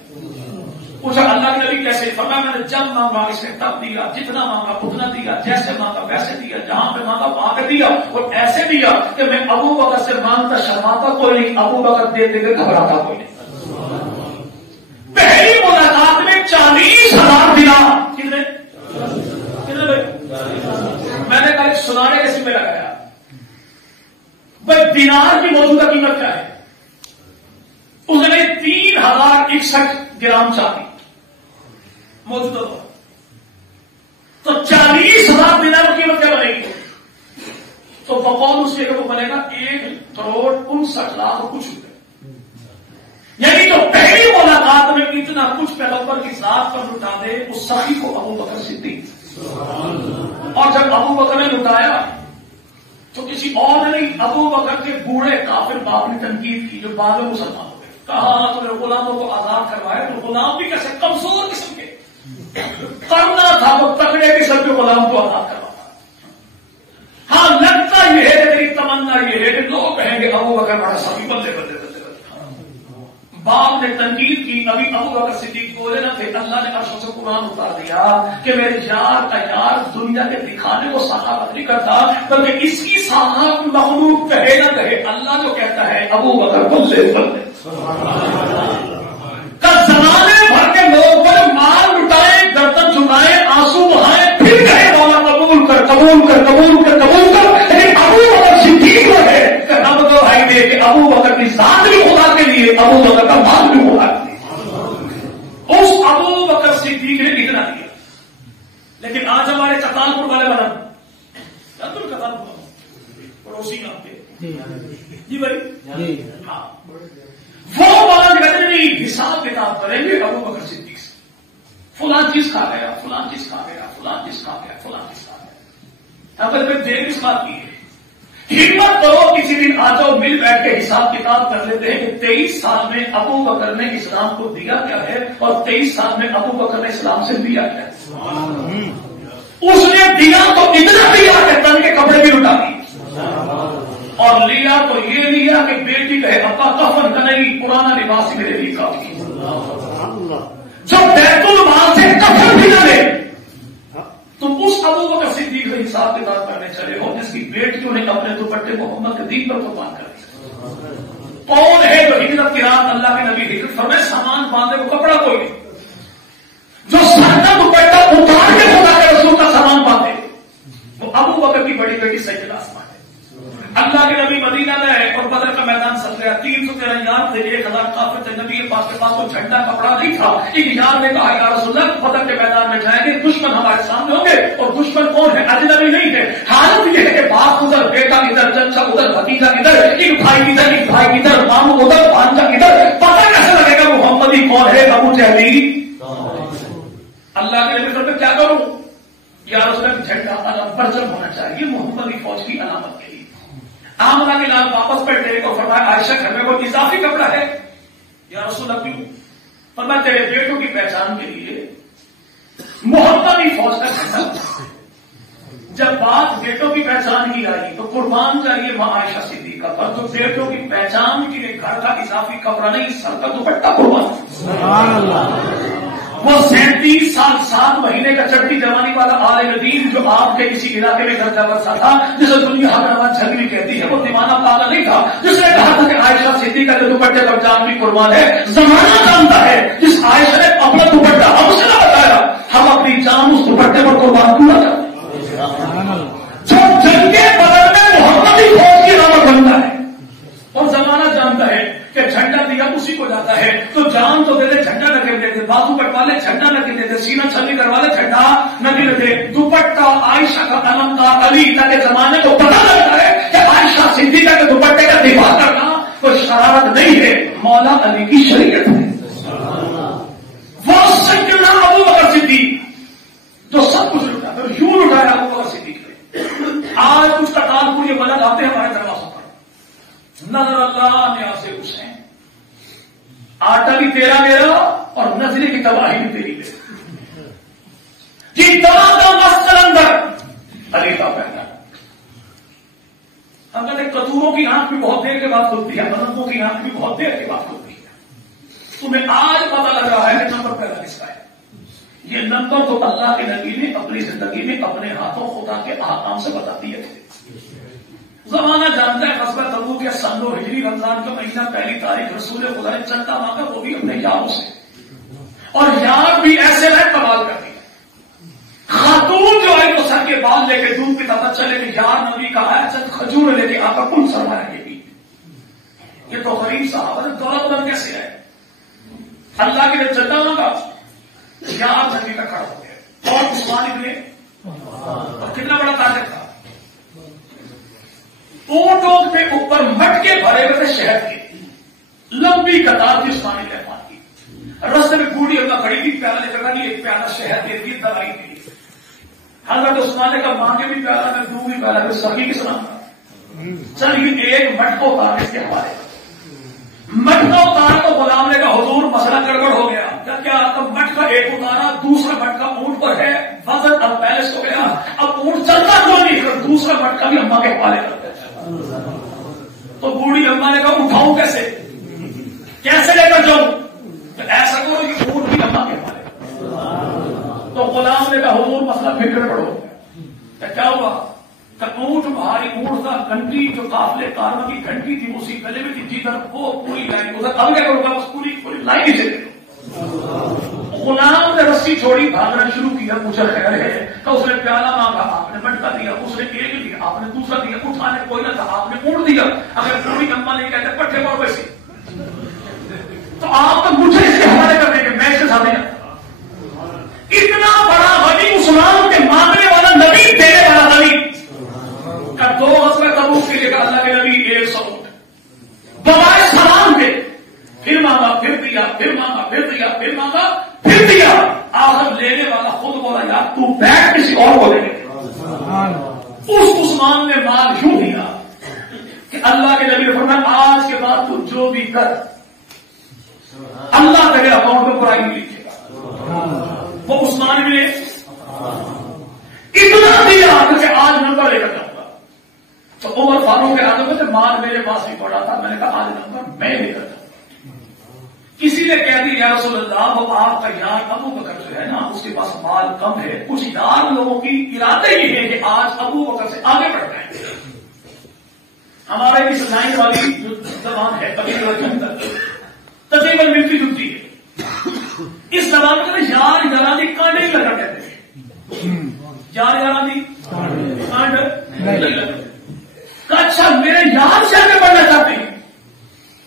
پوچھا اللہ کے نبی کیسے؟ فرمایا میں نے جب مانگا اس نے تب دیا، جتنا مانگا اتنا دیا، جیسے مانگا ویسے دیا، جہاں پہ مانگا وہاں پہ دیا. اور ایسے دیا کہ میں ابو بکر سے مانگتا شرماتا کوئی نہیں، ابو بکر دیتے ہوئے گھبراتا کوئی نہیں. پہلی ملاقات میں 40,000 دیا. کتنے بھائی؟ میں نے کہا سنانے کے سمے لگایا بھائی دینار کی موجودہ قیمت کیا ہے؟ اس نے 3,061 گرام چاندی موجودہ دور. تو 40,000 دینار کی قیمت کیا بنے گی؟ تو بقول اس کے وہ بنے گا 1,59,00,000 کچھ روپے. یعنی جو پہلی ملاقات میں اتنا کچھ پیغمبر کی ذات پر لٹا دے اس سخی کو ابو بکر صدیق. اور جب ابو بکر نے لٹایا تو کسی اور نے نہیں، ابو بکر کے بوڑھے کافر باپ نے تنقید کی جو بعد میں مسلمان ہو گئے. کہا تم نے غلاموں کو آزاد کروایا تو غلام بھی کیسے کمزور قسم کے کرنا تھا تو تکڑے قسم کے غلام کو آزاد کروانا. ہاں لگتا یہ ہے، میری تمنا یہ ہے کہ لوگ کہیں گے ابو بکر بڑا سبھی بندے باپ نے تنقید کی، ابھی ابو بکر صدیق بولے نہ تھے، اللہ نے عرش سے قرآن اتار دیا کہ میرے یار کا یار دنیا کے دکھانے کو صحابت نہیں کرتا، بلکہ اس کی صحابت مخلوق کہے نہ کہے، اللہ جو کہتا ہے ابو بکر کو سے زمانے بھر کے لوگ پر مال لٹائے، گردن جھکائے، آنسو بہائے، پھر کہے مولا قبول کر قبول کر قبول کر قبول کر، لیکن ابو بکر صدیق جو ہے رب تو بھائی دے کہ ابو بکر کی ذات بھی خدا کے لیے، ابو بکر کا مال بھی خدا کے لیے، اس ابو بکر صدیق نے اتنا دیا۔ لیکن آج ہمارے کتالپور والے بنا پڑوسی کا جی بھائی ہاں وہ بات کہتے نہیں، حساب کتاب کریں گے ابو بکر صدیق سے، فلاں چیز کھا گیا، فلاں چیز کھا گیا، فلاں چیز کھا گیا، فلاں چیز کھا گیا۔ اگر میں دیر اس بات کی ہے، ہمت کرو کسی دن آ جاؤ مل بیٹھ کے حساب کتاب کر لیتے ہیں کہ 23 سال میں ابو بکر نے اسلام کو دیا کیا ہے اور 23 سال میں ابو بکر نے اسلام سے لیا کیا ہے۔ اس نے دیا تو اتنا دیا کہ تن کے کپڑے بھی لٹا دیے، اور لیا تو یہ لیا کہ بیٹی کہے ابا کفن کا نہیں، پرانا لباس میرے لیے کافی، جو بیت المال سے کفن بھی نہ لے۔ تم اس ابو بکر صدیق سے حساب کتاب کرنے چلے ہو جس کی بیٹیوں نے اپنے دوپٹے محمد کے دین پر قربان کر دیا۔ کون ہے جو ہجرت کی رات اللہ کے نبی ہجرت فرمائے سامان باندھے کو کپڑا کوئی نہیں، جو سر کا دوپٹہ اتار کے خدا کے رسول کا سامان باندھے وہ ابو بکر کی بڑی بیٹی سیدہ اسماء ہے۔ اللہ کے نبی مدینہ میں ہے اور بدر کا میدان سج گیا، 313 یار تھے، 1000 کافر تھے، نبی پاک کے پاس کوئی جھنڈا کپڑا نہیں تھا۔ ایک یار نے کہا یا رسول اللہ بدر کے میدان میں جائیں گے، دشمن ہمارے سامنے ہوں گے، اور دشمن کون ہے؟ اجنبی نہیں ہے، حالت یہ ہے کہ باپ ادھر، بیٹا ادھر، چچا ادھر، بھتیجا ادھر، ایک بھائی ادھر، ایک بھائی ادھر، ماموں ادھر، بھانجا ادھر، پتہ کیسے لگے گا محمدی کون ہے؟ ابو جہل۔ اللہ کے نبی میں کیا کروں؟ یا رسول اللہ جھنڈا علم پرچم ہونا چاہیے محمدی فوج کی علامت کے لیے۔ آمنہ کے لال واپس بیٹھے اور فرمایا عائشہ گھر میں کوئی اضافی کپڑا ہے؟ یا رسول اللہ کیوں؟ فرمایا تیرے بیٹوں کی پہچان کے لیے محمدی فوج کا جھنڈا۔ جب بات بیٹوں کی پہچان کی آئی تو قربان چاہیے ماں عائشہ صدیقہ پر، تو بیٹوں کی پہچان کے لیے گھر کا اضافی کپڑا نہیں، سر کا دوپٹہ قربان۔ سبحان اللہ۔ وہ 37 سال 7 مہینے کا چڑھتی جوانی والا عالم دین جو آپ کے کسی علاقے میں گھر جا برسا تھا، جسے دنیا حضرات جھگڑی کہتی ہے، وہ دیوانہ پاگل نہیں تھا جس نے کہا تھا کہ عائشہ صدیقہ کے دوپٹے پر جان بھی قربان ہے۔ زمانہ جانتا ہے جس عائشہ نے اپنا دوپٹہ ہم سے نہ بتایا، ہم اپنی جان اس دوپٹے پر قربان کیوں نہ کریں۔ جو جنگ کے بدل میں محمدی فوج کی علامت بنتا ہے اور زمانہ جانتا ہے کہ جھنڈا دیا اسی کو جاتا ہے، تو جان تو دے دے جھنڈا نہ گر دے، بازو کٹوا لے جھنڈا نہ گر دے، سینہ چھلنی کروا لے جھنڈا نہ گر دے، دوپٹہ عائشہ کا علم کا علی تاکہ زمانے کو پتہ لگتا ہے کہ عائشہ صدیقہ کے دوپٹے کا دفاع کرنا کوئی شرارت نہیں ہے، مولا علی کی شریعت ہے۔ وہ سیدنا ابو بکر صدیق جو سب کچھ لٹا اور یوں لٹایا ابو بکر صدیق نے۔ آج کچھ کٹال پور یہ بلد آتے ہیں ہمارے دروازوں پر، نظر اللہ نے آپ سے حسین، آٹا بھی تیرا میرا اور نظری کی تباہی بھی تیری میرا، دوا کا مستر اندر علی کا پہنا۔ ہم کہتے ہیں کدوروں کی آنکھ بھی بہت دیر کے بعد کھلتی ہے، مدنوں کی آنکھ بھی بہت دیر کے بعد کھلتی ہے۔ تمہیں آج پتا لگ رہا ہے کہ نمبر پہلا کس کا ہے۔ یہ نمبر تو اللہ کے نبی نے اپنی زندگی میں اپنے ہاتھوں خدا کے احکام سے بتا دیے تھے۔ زمانہ جانتا ہے غزوہ تبوک کے سن 9 ہجری رمضان کا مہینہ 1 تاریخ رسول خدا نے چندہ مانگا، وہ بھی اپنے یاروں سے، اور یار بھی ایسے رہ کمال کر دیا۔ خاتون جو آئی تو سر کے بال لے کے دودھ پتا تھا چلے کہ یار نبی کا آیا چند کھجور لے کے آقا کل سرمایا یہ تو غریب صاحب دولت مند کیسے ہے؟ اللہ کے لیے چندہ مانگا، یار نبی کا کھڑا ہو گیا، اور عثمان ابن کتنا بڑا تاجر تھا، اونٹوں کے اوپر مٹکے بھرے ہوئے تھے شہد کے، لمبی قطار تھی عثمان ابن عفان کی، رستے میں بوڑھی اللہ کھڑی تھی، پیالہ لے کر ایک پیالہ شہد دے دی، دوائی دی۔ حضرت عثمان نے کہا ماں کے بھی پیالہ میں دوں بھی پیالہ میں سبھی کے سلام چلیے ایک مٹکا اتار اس کے حوالے، مٹکا اتار تو غلام نے کہا حضور مسئلہ گڑبڑ ہو گیا، کیا مٹکا ایک اتارا، دوسرا مٹکا اونٹ پر ہے، وزن اب بیلنس ہو گیا، اب اونٹ چلتا کیوں نہیں، دوسرا مٹکا بھی اماں کے حوالے کرتے۔ تو بوڑھی اماں نے کہا اٹھاؤں کیسے لے کر جاؤں، 12 کی گھنٹی تھی اسی گلے میں تھی جدھر وہ پوری لائن ادھر اب کیا کروں گا بس پوری لائن ہی سے غلام نے رسی چھوڑی بھاگنا شروع کیا پوچھا خیر ہے تو اس نے پیالہ مانگا آپ نے مٹکا دیا اس نے ایک دیا آپ نے دوسرا دیا اٹھانے کوئی نہ تھا آپ نے اونٹ دیا اگر پوری اماں نہیں کہتے پٹھے پڑو ویسے تو آپ تو مجھے اس کے حوالے کر دیں گے میں اس کے ساتھ اتنا بڑا غنی عثمان کے مانگنے والا نبی دینے والا نبی کا 2 غزوہ تبوک کے لیے اللہ کے نبی 100 بغیر سلام کے پھر مانگا پھر دیا پھر مانگا پھر دیا پھر مانگا پھر دیا آخر لینے والا خود بولا یار تو بیٹھ کسی اور کو دے دے اس عثمان نے مال یوں دیا کہ اللہ کے نبی نے فرمایا آج کے بعد تو جو بھی کر اللہ تیرے اکاؤنٹ میں پرائی نہیں لکھے گا وہ عثمان نے اتنا دیا کہ آج نمبر لے کر جاؤں گا تو عمر فاروق کے آدم میں سے مال میرے پاس نہیں پڑا تھا میں نے کہا آج نمبر میں لے کر جاؤں گا کسی نے کہہ دی یا رسول اللہ وہ آپ کا یار ابو بکر جو ہے نا اس کے پاس مال کم ہے کچھ یار لوگوں کی ارادے ہی ہے کہ آج ابو بکر سے آگے بڑھ جائیں ہمارے اس لائن والی جو زبان ہے تقریباً ملتی جلتی ہے اس زبان میں یار یارانی کانڈے ہی لگا کہتے ہیں یار یارانی کانڈ اچھا میرے یار سے آگے بڑھنا چاہتے ہیں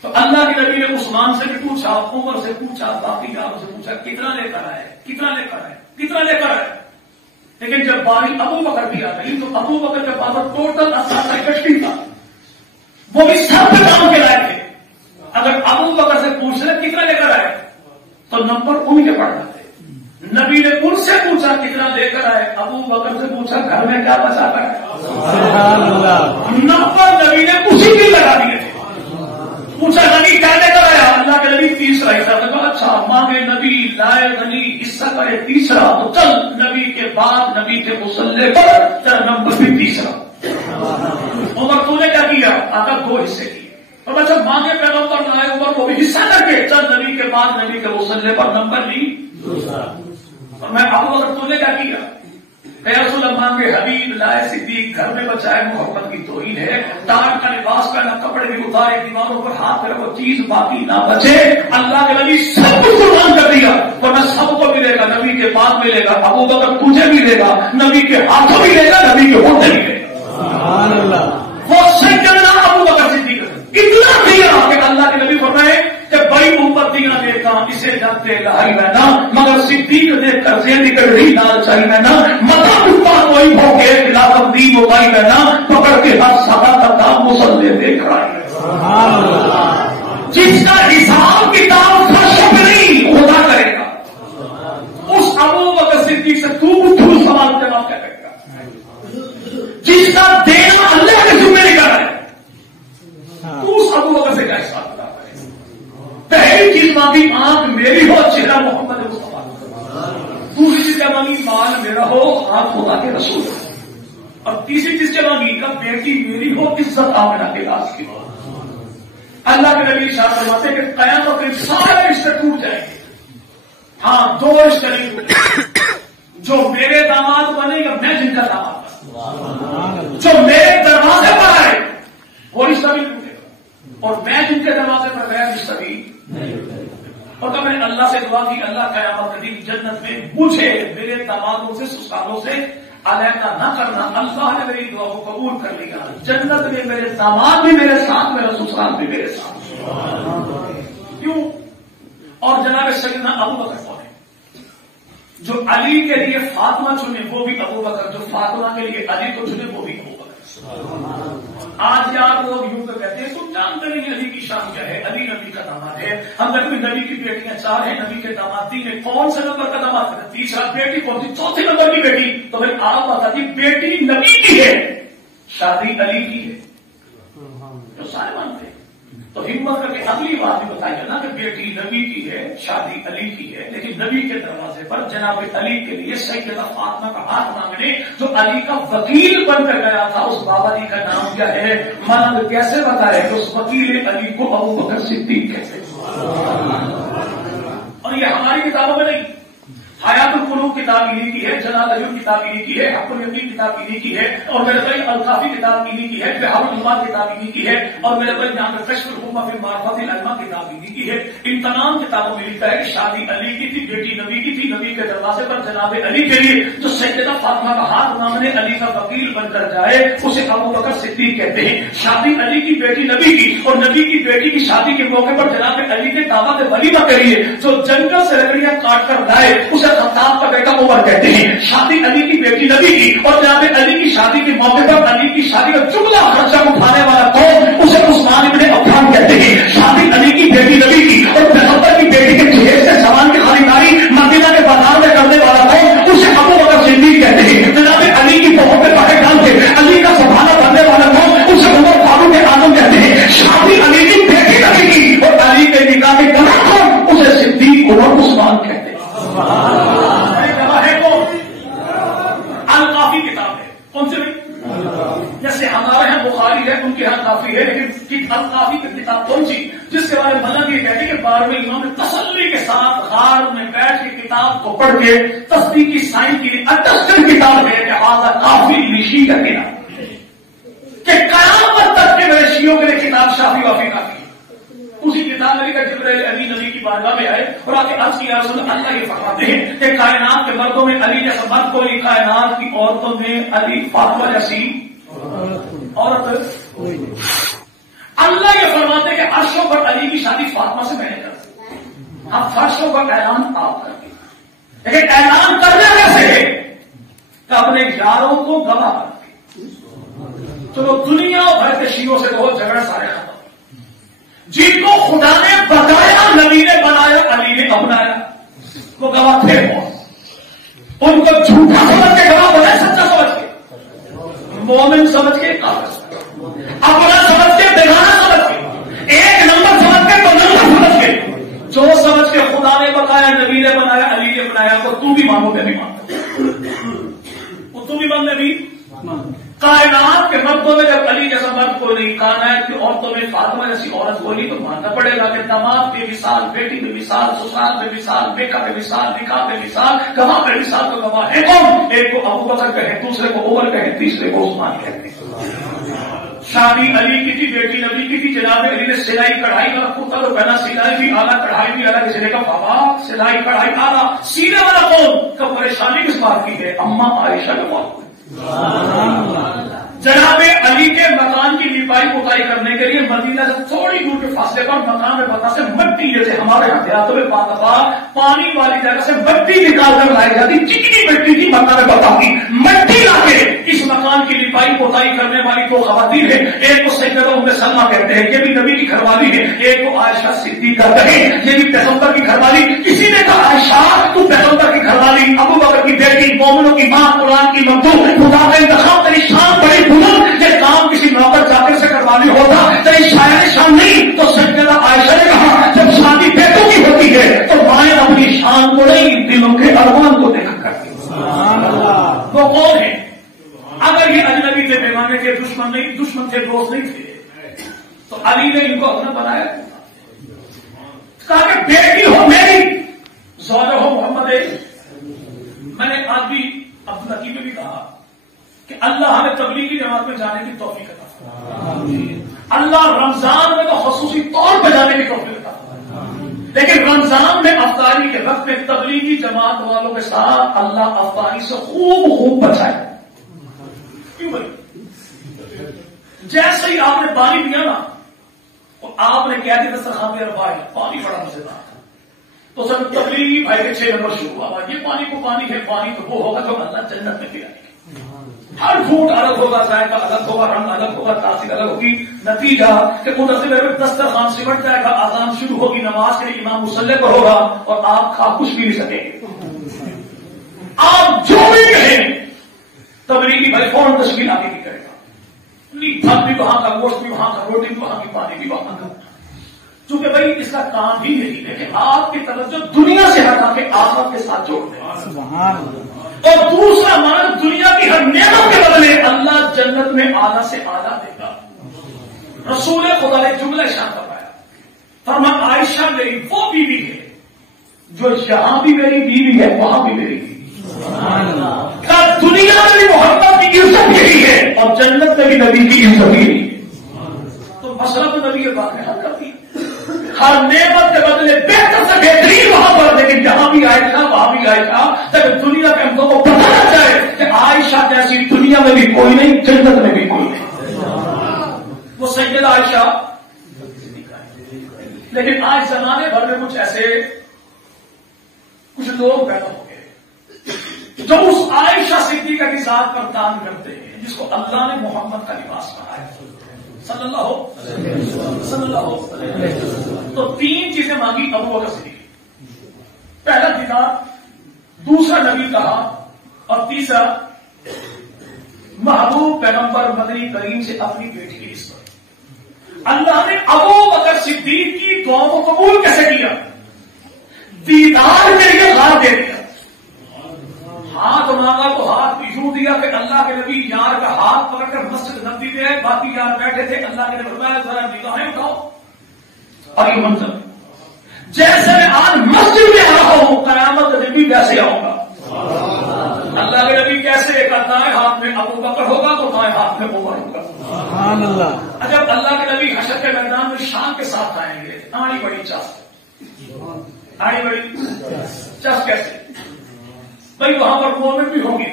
تو اللہ کے نبی نے عثمان سے بھی پوچھا عمر سے پوچھا باقی یاروں سے پوچھا کتنا لے کر آئے کتنا لے کر آئے کتنا لے کر آئے لیکن جب باری ابو بکر بھی آ گئی تو ابو بکر کے پاس ٹوٹل 68 تھا وہ بھی سب کام کے لائے تھے اگر ابو بکر سے پوچھ لے کتنا لے کر آئے تو نمبر ان کے پڑ جاتے نبی نے ان سے پوچھا کتنا لے کر آئے ابو بکر سے پوچھا گھر میں کیا بچا کر نمبر نبی نے اسی کے لگا دیے تھے پوچھا نبی کیا لے کر آیا اللہ کے نبی تیسرا حصہ تو اچھا مانگے نبی لائے غنی حصہ کرے تیسرا تو چل نبی کے بعد نبی کے مسلح پر تیرا نمبر بھی تیسرا عمر تو نے کیا کیا آقا 2 حصے کیے اور اچھا مانگے پیغمبر لائے عمر وہ بھی حصہ کر کے چل نبی کے بعد نبی کے مسلح پر نمبر لی اور میں ابو بکر تو نے کیا کیا رسول اللہ مانگے حبیب لائے صدیق گھر میں بچائے محبت کی توہین ہے تاج کا لباس کا نہ کپڑے بھی اتارے دیواروں پر ہاتھ پہ وہ چیز باقی نہ بچے اللہ کے نبی سب کو قربان کر دیا ورنہ سب کو ملے گا نبی کے بعد ملے گا ابو بکر تجھے ملے گا نبی کے ہاتھوں ملے گا نبی کے ہوتے ملے گا وہ سیدنا ابو بکر صدیق اتنا دیا کہ اللہ کے نبی فرمائے کہ بڑی امتیاں دیکھا اسے جانتے لائی میں نہ مگر صدیق دیکھ کر زیادی کر رہی نال چاہیے میں نہ متا اٹھا کوئی ہو کے خلافت دی وہ بائی میں نہ پکڑ کے ہاتھ سادہ کرتا مسلح دیکھ رہا ہے جس کا حساب کتاب خشب نہیں خدا کرے گا اس ابو بکر صدیق سے تو سوال جواب کیا کرے گا جس کا دینا اللہ کے ذمہ نہیں کر رہا ہے تو اس ابو بکر سے کیا حساب پہلی چیز مانگی آنکھ میری ہو چہرہ محمد مصطفیٰ دوسری چیز کیا مانگی مال میرا ہو آپ خدا کے رسول اور تیسری چیز کیا مانگی کہ بیٹی میری ہو عزت آمنہ کے لاس کی ہو اللہ کے نبی ارشاد فرماتے کہ قیامت کے سارے رشتے ٹوٹ جائیں گے ہاں 2 رشتے نہیں ٹوٹے جو میرے داماد بنے گا میں جن کا داماد جو میرے دروازے پر آئے وہ رشتہ بھی ٹوٹے گا اور میں جن کے دروازے پر گیا رشتہ بھی اور کب میں نے اللہ سے دعا کی اللہ قیامت کے دن جنت میں مجھے میرے دامادوں سے سسرالوں سے علیحدہ نہ کرنا اللہ نے میری دعا کو قبول کر لیا جنت میں میرے داماد بھی میرے ساتھ میرا سسرال بھی میرے ساتھ کیوں اور جناب سیدنا ابو بکر کون ہے جو علی کے لیے فاطمہ چنے وہ بھی ابو بکر جو فاطمہ کے لیے علی کو چنے وہ بھی ابو بکر آج یار لوگ یوں تو کہتے ہیں تم جانتے نہیں علی کی شان کیا ہے علی نبی کا داماد ہے ہم کبھی نبی کی بیٹیاں 4 ہیں نبی کے داماد 3 ہیں کون سے نمبر کا داماد ہے تیسرا بیٹی کون سی چوتھے نمبر کی بیٹی تو بھائی آپ بتا دی بیٹی نبی کی ہے شادی علی کی ہے جو سارے مانتے ہیں تو ہمت کر کے اگلی بات بھی بتائیے نا کہ بیٹی نبی کی ہے شادی علی کی ہے لیکن نبی کے دروازے پر جناب علی کے لیے سیدہ فاطمہ کا ہاتھ مانگنے جو علی کا وکیل بن کر گیا تھا اس بابا جی کا نام کیا ہے مانند کیسے بتائے کہ اس وکیل علی کو ابو بکر صدیق کہتے ہیں اور یہ ہماری کتابوں میں نہیں حیات القرآن القلوب کتاب انہی کی ہے، جلال العیون کتاب انہی کی ہے، حق الیقین کتاب انہی کی ہے، اور میرے بھائی الکافی کتاب انہی کی ہے، بحار العلوم کتاب انہی کی ہے، اور میرے بھائی یہاں پہ کشف الامہ فی معرفت العلماء کتاب انہی کی ہے۔ ان تمام کتابوں میں لکھا ہے کہ شادی علی کی تھی، بیٹی نبی کی تھی، نبی کے دروازے پر جناب علی کے لیے جو سیدہ فاطمہ کا ہاتھ مانگنے علی کا وکیل بن کر جائے اسے ابو بکر صدیق کہتے ہیں۔ شادی علی کی بیٹی نبی کی اور نبی کی بیٹی کی شادی کے موقع پر جناب علی نے دعوت ولیمہ کریے، جو جنگل سے لکڑیاں کاٹ کر لائے اسے خطاب کا بیٹا عمر کہتے ہیں۔ شادی علی کی بیٹی نبی کی اور جناب علی کی شادی کے موقع پر علی کی شادی کا جملہ خرچہ اٹھانے والا کون، اسے عثمان ابن عفان کہتے ہیں۔ شادی علی کی بیٹی نبی کی اور پیغمبر کی بیٹی کے ڈھیر سے سامان کی خریداری مدینہ کے بازار میں کرنے والا کون، اسے ابو بکر صدیق کہتے ہیں۔ جناب علی کی بہت پہ پڑے ڈال کے علی کا سبحانہ بننے والا کون، اسے عمر فاروق اعظم کہتے ہیں۔ شادی علی کی بیٹی نبی کی اور علی کے نکاح کے گواہ کون، اسے صدیق عمر عثمان کہتے ہیں۔ گواہ ہے کون؟ الکافی کتاب ہے، کون سے بھائی؟ جیسے ہمارے یہاں بخاری ہے، ان کے یہاں کافی ہے، لیکن الکافی کی کتاب کون سی جس کے بارے میں مطلب یہ کہتے ہیں کہ 12ویں امام نے تسلی کے ساتھ غار میں بیٹھ کے کتاب کو پڑھ کے تصدیقی سائنس کی اٹسٹڈ کتاب ہے کہ آدھا کافی نشی کا کہنا کہ قیامت تک کے میرے شیعوں کے لیے کتاب شافی وافی کافی ہے۔ اسی کتاب علی کا جبرائیل علی نبی کی بارگاہ میں آئے اور آ کے عرض کیا رسول اللہ یہ فرماتے ہیں کہ کائنات کے مردوں میں علی جیسا مرد کوئی، کائنات کی عورتوں میں علی فاطمہ جیسی عورت۔ اللہ یہ فرماتے کہ عرشوں پر علی کی شادی فاطمہ سے میں نے کر دی، اب فرشوں کا اعلان آپ کر دیا، لیکن اعلان کرنے کیسے ہے کہ اپنے یاروں کو گواہ کر کے چلو دنیا بھر کے شیعوں سے بہت جھگڑا سارے ختم، جن کو خدا نے بتایا نبی نے بنایا علی نے اپنایا، وہ گواہ تھے کون؟ ان کو جھوٹا سمجھ کے گواہ بنائے، سچا سمجھ کے، مومن سمجھ کے، کافر اپنا سمجھ کے، بیگانہ سمجھ کے، ایک نمبر سمجھ کے، دو نمبر سمجھ کے، جو سمجھ کے خدا نے بتایا نبی نے بنایا علی نے بنایا، وہ تو بھی مانو میں بھی مانتا، وہ تو بھی مان میں بھی۔ کائنات کے مردوں میں جب علی جیسا مرد کو نہیں، کائنات کی عورتوں میں فاطمہ جیسی عورت کو نہیں، تو ماننا پڑے گا کہ داماد کی مثال، بیٹی کی مثال، سسرال میں مثال، بیٹا کی مثال، نکاح میں مثال، گواہ میں مثال، تو گواہ ہے کون؟ ایک کو ابو بکر کہے، دوسرے کو عمر کہے، تیسرے کو عثمان کہتے ہیں۔ شادی علی کی تھی، بیٹی نبی کی تھی، جناب علی نے سلائی کڑھائی والا کرتا تو پہنا، سلائی بھی اعلیٰ کڑھائی بھی اعلیٰ، کسی نے کہا بابا سلائی کڑھائی اعلیٰ، سینے والا کون؟ کا پریشانی کس بات کی ہے؟ اماں عائشہ نے بات کی۔ جناب علی کے مکان کی لیپائی پوتائی کرنے کے لیے مدینہ سے تھوڑی دور کے فاصلے پر مکان میں پتا سے مٹی، جیسے ہمارے یہاں دیہاتوں میں پانی والی جگہ سے مٹی نکال کر لائی جاتی، چکنی مٹی کی مکان میں پتا کی مٹی لا کے اس مکان کی لیپائی پوتائی کرنے والی دو خواتین ہیں، ایک کو سیدہ ام سلمہ کہتے ہیں، یہ بھی نبی کی گھر والی ہے، ایک کو عائشہ صدیقہ کہتے ہیں، یہ بھی پیغمبر کی گھر والی۔ کسی نے کہا عائشہ تو پیغمبر کی گھر والی، ابو بکر کی بیٹی، مومنوں کی ماں، قرآن کی مخدوم، خدا کا انتخاب، تیری شان بڑی بلند، یہ کام کسی نوکر چاکر سے کروانے ہوتا، تیری شاعر شان نہیں۔ تو سیدہ عائشہ نے کہا جب شادی بیٹوں کی ہوتی ہے تو مائیں اپنی شان کو نہیں، دلوں کے ارمان کو دیکھا کرتی۔ وہ کون ہے؟ اگر یہ اجنبی تھے، بیگانے تھے، دشمن نہیں، دشمن تھے، دوست نہیں تھے، تو علی نے ان کو اپنا بنایا، کہا کہ بیٹی ہو میری، زوجہ ہو محمد۔ میں نے آج بھی عبد الحکیم میں بھی کہا کہ اللہ ہمیں تبلیغی جماعت میں جانے کی توفیق عطا فرمائے، اللہ رمضان میں تو خصوصی طور پہ جانے کی توفیق عطا فرمائے، لیکن رمضان میں افطاری کے وقت میں تبلیغی جماعت والوں کے ساتھ اللہ افطاری سے خوب بچائے۔ کیوں بھائی؟ جیسے ہی آپ نے پانی پیا نا، تو آپ نے کہہ دیا دسترخوان پہ بھائی پانی بڑا مزیدار تھا، تو سب تبلیغی بھائی کے 6 نمبر شروع ہوا، یہ پانی کو پانی ہے، پانی تو وہ ہوگا جو اللہ جنت میں پلائے گا، ہر گھونٹ الگ ہوگا، ذائقہ الگ ہوگا، رنگ الگ ہوگا، تاثیر الگ ہوگی، نتیجہ کہ منتظر دسترخوان سمٹ جائے گا، اذان شروع ہوگی، نماز کے لیے امام مصلی پر ہوگا اور آپ کھا کچھ بھی نہیں سکیں گے، آپ جو بھی کہیں تبلیغی بھائی فوراً تشکیل آگے بھی کرے گا، پھل بھی وہاں کا، گوشت بھی وہاں کا، روٹی بھی وہاں کی، پانی بھی وہاں کا، چونکہ بھائی اس کا کام ہی یہی ہے کہ آپ کی توجہ دنیا سے ہٹا کے آخرت کے ساتھ جوڑ دیں، اور دوسرا مان دنیا کی ہر نعمت کے بدلے اللہ جنت میں اعلیٰ سے اعلیٰ دے گا۔ رسول خدا نے جملہ ارشاد فرمایا، فرمایا عائشہ میری وہ بیوی ہے جو یہاں بھی میری بیوی ہے، وہاں بھی میری بیوی، دنیا میں بھی محمد کی عزت یہی ہے اور جنت میں بھی نبی کی عزت یہی ہے. تو مسئلہ تو نبی کے بات میں حل کرتی ہر نعمت کے بدلے بہتر سے بہترین وہاں پر، لیکن جہاں بھی آئے تھا وہاں بھی آئے تھا تاکہ دنیا کے ہم کو پتہ لگ جائے کہ عائشہ جیسی دنیا میں بھی کوئی نہیں، جنت میں بھی کوئی نہیں. وہ سیدہ عائشہ. لیکن آج زمانے بھر میں کچھ ایسے کچھ لوگ پیدا ہو گئے جو اس عائشہ صدیقہ کی ذات پر تان کرتے ہیں جس کو اللہ نے محمد کا لباس کہا ہے صلی اللہ ہو. تو تین چیزیں مانگی ابو بکر صدیق. پہلا دیدار، دوسرا نبی کہا، اور تیسرا محبوب پیغمبر مدنی کریم سے اپنی بیٹی کی نسبت. اللہ نے ابو بکر صدیق کی دعا کو قبول کیسے کیا؟ دیدار کے لیے ہاتھ دے دیا. ہاتھ مانگا تو ہاتھ یوں دیا کہ اللہ کے نبی یار کا ہاتھ پکڑ کر مسجد نبی میں باقی یار بیٹھے تھے. اللہ کے نبی فرمایا ذرا نگاہیں اٹھاؤ. اور یہ منظر جیسے میں آج مسجد میں آ رہا ہوں قیامت میں بھی ویسے آؤں گا. اللہ کے نبی کیسے کرتا ہے؟ ہاتھ میں ابو بکر ہوگا تو دائیں ہاتھ میں عمر ہوگا. سبحان اللہ. جب اللہ کے نبی حشر کے میدان میں شان کے ساتھ آئیں گے، آڑی بڑی چاست، آڑی بڑی چاست کیسے؟ بھائی وہاں پر مومن بھی ہوں گے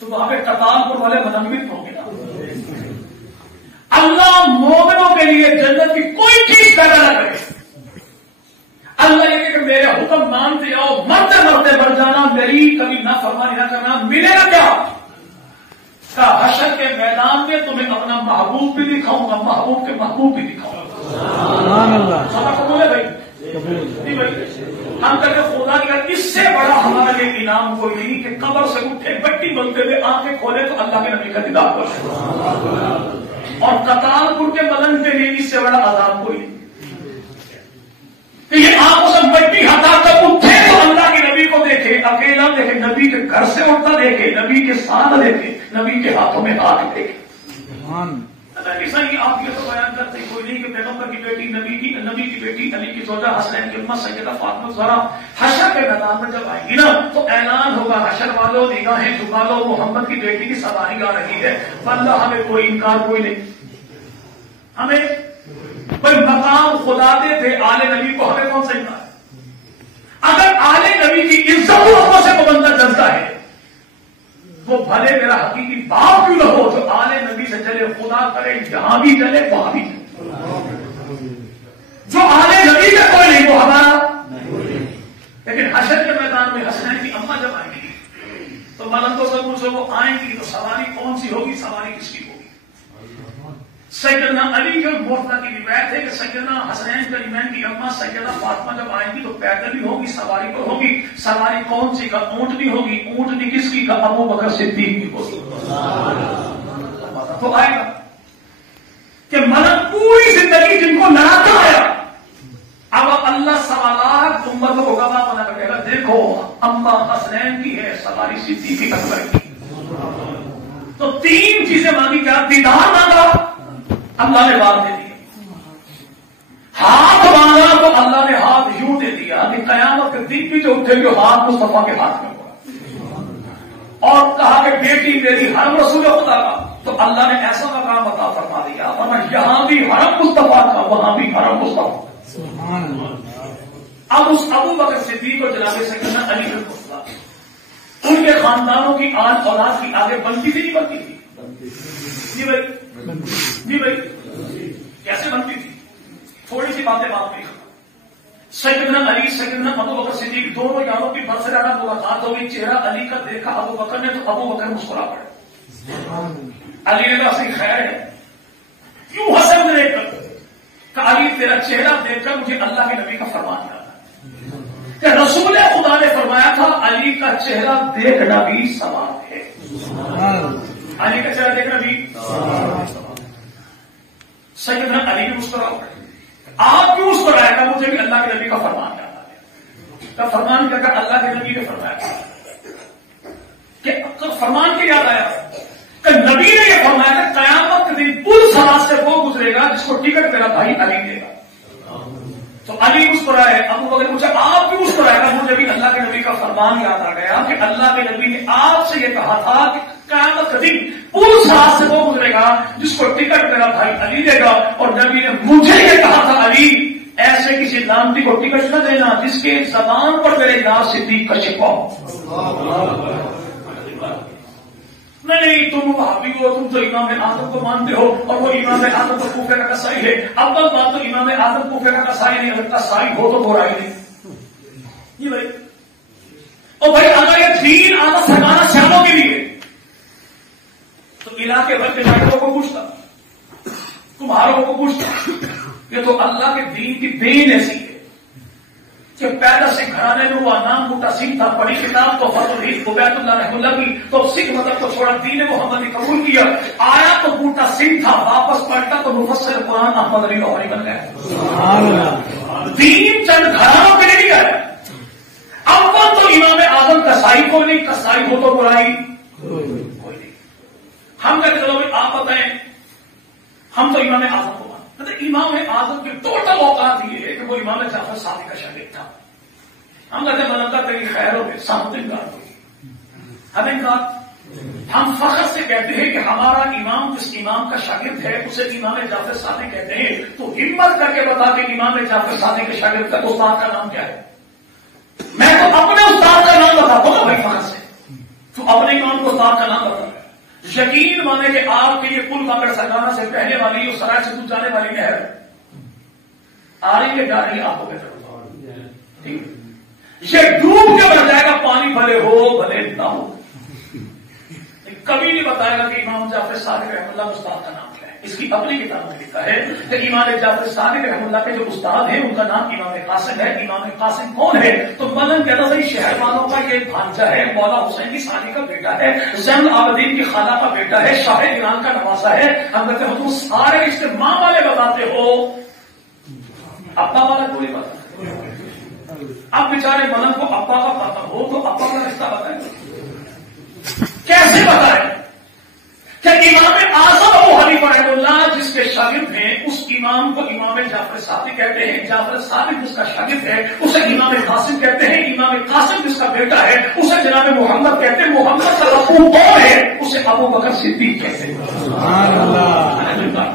تو وہاں پہ قتال پور والے منمت ہوں گے نا. اللہ مومنوں کے لیے جنت کی کوئی چیز پیدا نہ کرے. اللہ یہ کہ میرے حکم مانتے آؤ، مرتے مرتے مر جانا، میری کبھی نہ فرمانی نہ کرنا، ملے گا کیا؟ کا حشر کے میدان میں تمہیں اپنا محبوب بھی دکھاؤں گا، محبوب کے محبوب بھی دکھاؤں گا. سب قبول ہے بھائی؟ نہیں بھائی. ہم کہتے خدا کی اس سے بڑا ہمارے لیے انعام کوئی نہیں کہ قبر سے اٹھے بٹی بنتے ہوئے آنکھیں کھولے تو اللہ کے نبی کا دیدار کرے، اور قتال پور کے بدن کے لیے اس سے بڑا عذاب کوئی نہیں کہ یہ آنکھوں سے مٹی ہٹا کر اٹھے تو اللہ کے نبی کو دیکھے، اکیلا دیکھے، نبی کے گھر سے اٹھتا دیکھے، نبی کے ساتھ دیکھے، نبی کے ہاتھوں میں ہاتھ دیکھے. صحیح آپ یہ تو بیان کرتے کوئی نہیں کہ پیغمبر کی بیٹی، نبی کی بیٹی، علی کی زوجہ حسنین کی اماں سیدہ فاطمہ زہرا حشر کے میدان میں جب آئیں گی نا تو اعلان ہوگا حشر والوں نگاہیں جھکا لو، محمد کی بیٹی کی سواری آ رہی ہے. بندہ ہمیں کوئی انکار کوئی نہیں. ہمیں کوئی مقام خدا دے تھے آل نبی کو، ہمیں کون سا انکار؟ اگر آل نبی کی عزتوں سے کو بندہ جلتا ہے وہ بھلے میرا حقیقی باپ کیوں نہ ہو، جو آل نبی سے چلے خدا کرے جہاں بھی چلے وہاں بھی چلے. جو آل نبی کا کوئی نہیں وہ ہمارا. لیکن حشر کے میدان میں حسنین کی اماں جب آئیں گی تو ملندوں سے پوچھو وہ آئیں گی تو سواری کون سی ہوگی، سواری کس کی ہوگی؟ سیدنا علی جو موٹا کی روایت ہے کہ سیدنا حسنین کریمین کی اماں سیدہ فاطمہ جب آئیں گی تو پیدل ہی ہوگی، سواری پر ہوگی. سواری کون سی کا؟ اونٹنی ہوگی. اونٹنی کس کی کا؟ ابو بکر صدیق کی ہوگی. تو آئے گا کہ ملک پوری زندگی جن کو لڑاتا آیا، اب اللہ سوالات امت کو گواہ بنا کر کہے گا دیکھو اماں حسنین کی ہے، سواری صدیق اکبر کی. تو تین چیزیں مانگی، کیا؟ دیدار مانگا، اللہ نے بات دے دی. ہاتھ مانگا تو اللہ نے ہاتھ یوں دے دیا کہ قیامت کے دن بھی جو اٹھے گے ہاتھ مصطفیٰ کے ہاتھ میں ہوگا. اور کہا کہ بیٹی میری حرم رسول خدا کا، تو اللہ نے ایسا مقام عطا فرما دیا، ورنہ یہاں بھی حرم مصطفیٰ کا، وہاں بھی حرم مصطفیٰ. اب اس ابو بکر صدیق کو جناب سیدنا علی رضی اللہ عنہ ان کے خاندانوں کی آج اولاد کی آگے بنتی تھی نہیں بنتی تھی؟ جی بھائی، جی بھائی کیسے بنتی تھی؟ تھوڑی سی باتیں بات نہیں کرتا. سیدنا علی سیدنا ابو بکر صدیق دونوں یاروں کی بڑھ سے زیادہ ملاقات ہو گئی. چہرہ علی کا دیکھا ابو بکر نے تو ابو بکر مسکرا پڑے. علی نے کہا خیر ہے، کیوں حسن نے دیکھ کر کہ علی تیرا چہرہ دیکھ کر مجھے اللہ کے نبی کا فرمان یاد آیا کہ رسول خدا نے فرمایا تھا علی کا چہرہ دیکھنا بھی ثواب ہے. علی کا چہرہ دیکھنا بھی. سیدنا علی بھی مسکرا پڑے. آپ کیوں مسکرائے گا؟ مجھے بھی اللہ کے نبی کا فرمان یاد آیا. فرمان کیا کہ اللہ کے نبی نے فرمایا کہ فرمان کے یاد آیا کہ نبی نے یہ فرمایا کہ قیامت کے دن پل سرا سے وہ گزرے گا جس کو ٹکٹ میرا بھائی علی دے گا. تو علی علی مسکرائے، ابو بکر پوچھا آپ کیوں مسکرائے؟ مجھے بھی اللہ کے نبی کا فرمان یاد آ گیا کہ اللہ کے نبی نے آپ سے یہ کہا تھا کہ قیامت کا دن پوری رات سے وہ گزرے گا جس کو ٹکٹ میرا بھائی علی دے گا، اور نبی نے مجھے یہ کہا تھا علی ایسے کسی لانتی کو ٹکٹ نہ دینا جس کے زبان پر میرے نام صدیق کا شکوہ ہو۔ نہیں تم وہابی ہو، تم تو امام اعظم کو مانتے ہو، اور وہ امام اعظم تو کوفے کا قصائی ہے۔ اول بات تو امام اعظم کوفے کا قصائی نہیں، اگر قصائی ہو تو برائی نہیں یہ بھائی۔ اور بھائی اگر یہ دین آنا سکھانا سیالوں کے لیے تو علاقے بھر کے ڈاکٹروں کو پوچھتا، تمہاروں کو پوچھتا۔ یہ تو اللہ کے دین کی دین ایسی ہے کہ پیدا سکھ گھرانے میں ہوا، نام بوٹا سنگھ تھا، پڑھی کتاب تو فتح عبید عبید اللہ رحمہ اللہ کی، تو سکھ مذہب کو چھوڑا، دین محمد نے قبول کیا، آیا تو بوٹا سنگھ تھا، واپس پلٹا تو مفسر قرآن احمد علی لاہوری بن گیا۔ دین چند گھرانوں کے لیے نہیں گیا۔ اول تو امام اعظم کسائی کو نہیں، کسائی ہو تو برائی کوئی نہیں۔ ہم کہتے چلو بھائی آپ بتائیں، ہم تو امام اعظم کو امام اعظم کے ٹوٹل اوقات یہ ہے کہ وہ امام جعفر صادق کا شاگرد تھا۔ ہم کہتے ہیں ملکہ تیری خیر ہو گئے، سامنے انکار ہوگی، ہم انکار، ہم فخر سے کہتے ہیں کہ ہمارا امام جس امام کا شاگرد ہے اسے امام جعفر صادق کہتے ہیں۔ تو ہمت کر کے بتا کہ امام جعفر صادق کے شاگرد کا استاد کا نام کیا ہے؟ میں تو اپنے استاد کا نام بتاتا ہوں نا بھائی، فخر سے تو اپنے امام کو استاد کا نام بتا۔ یقین مانے کہ آپ کے یہ پل مکڑ سگانا سے پہلے والی اور سرائے سے دودھ جانے والی نہر آ رہی ہے، جا رہی ہے، آپ کو کہتے ہیں یہ ڈوب کے بڑھ جائے گا، پانی بھلے ہو بھلے نہ ہو، کبھی نہیں بتائے گا کہ امام جعفر صادق رحمہ اللہ استاد کا نام کیا ہے۔ اس کی اپنی کتاب میں لکھا ہے کہ امام جعفر صادق رحمہ اللہ کے جو استاد ہیں ان کا نام امام قاسم ہے۔ امام قاسم کون ہے؟ تو مدن کہتا تھا شہر والوں کا یہ بھانجا ہے، مولا حسین کی ثانی کا بیٹا ہے، زین العابدین کی خالہ کا بیٹا ہے، شاہ ایران کا نواسا ہے۔ ہم کہتے ہیں تم سارے اس کے ماں والے بتاتے ہو، ابا والا کوئی بات۔ اب بیچارے مدن کو ابا کا پتا ہو تو ابا کا رشتہ بتائیں، کیسے بتائیں کہ امام اعظم ابو حنیفہ رحمہ اللہ جس کے شاگرد ہیں اس امام کو امام جعفر صادق کہتے ہیں، جعفر صادق جس کا شاگرد ہے اسے امام قاسم کہتے ہیں، امام قاسم جس کا بیٹا ہے اسے جناب محمد کہتے ہیں، محمد کا ابو کون ہے؟ اسے ابو بکر صدیق کہتے ہیں۔ سبحان اللہ۔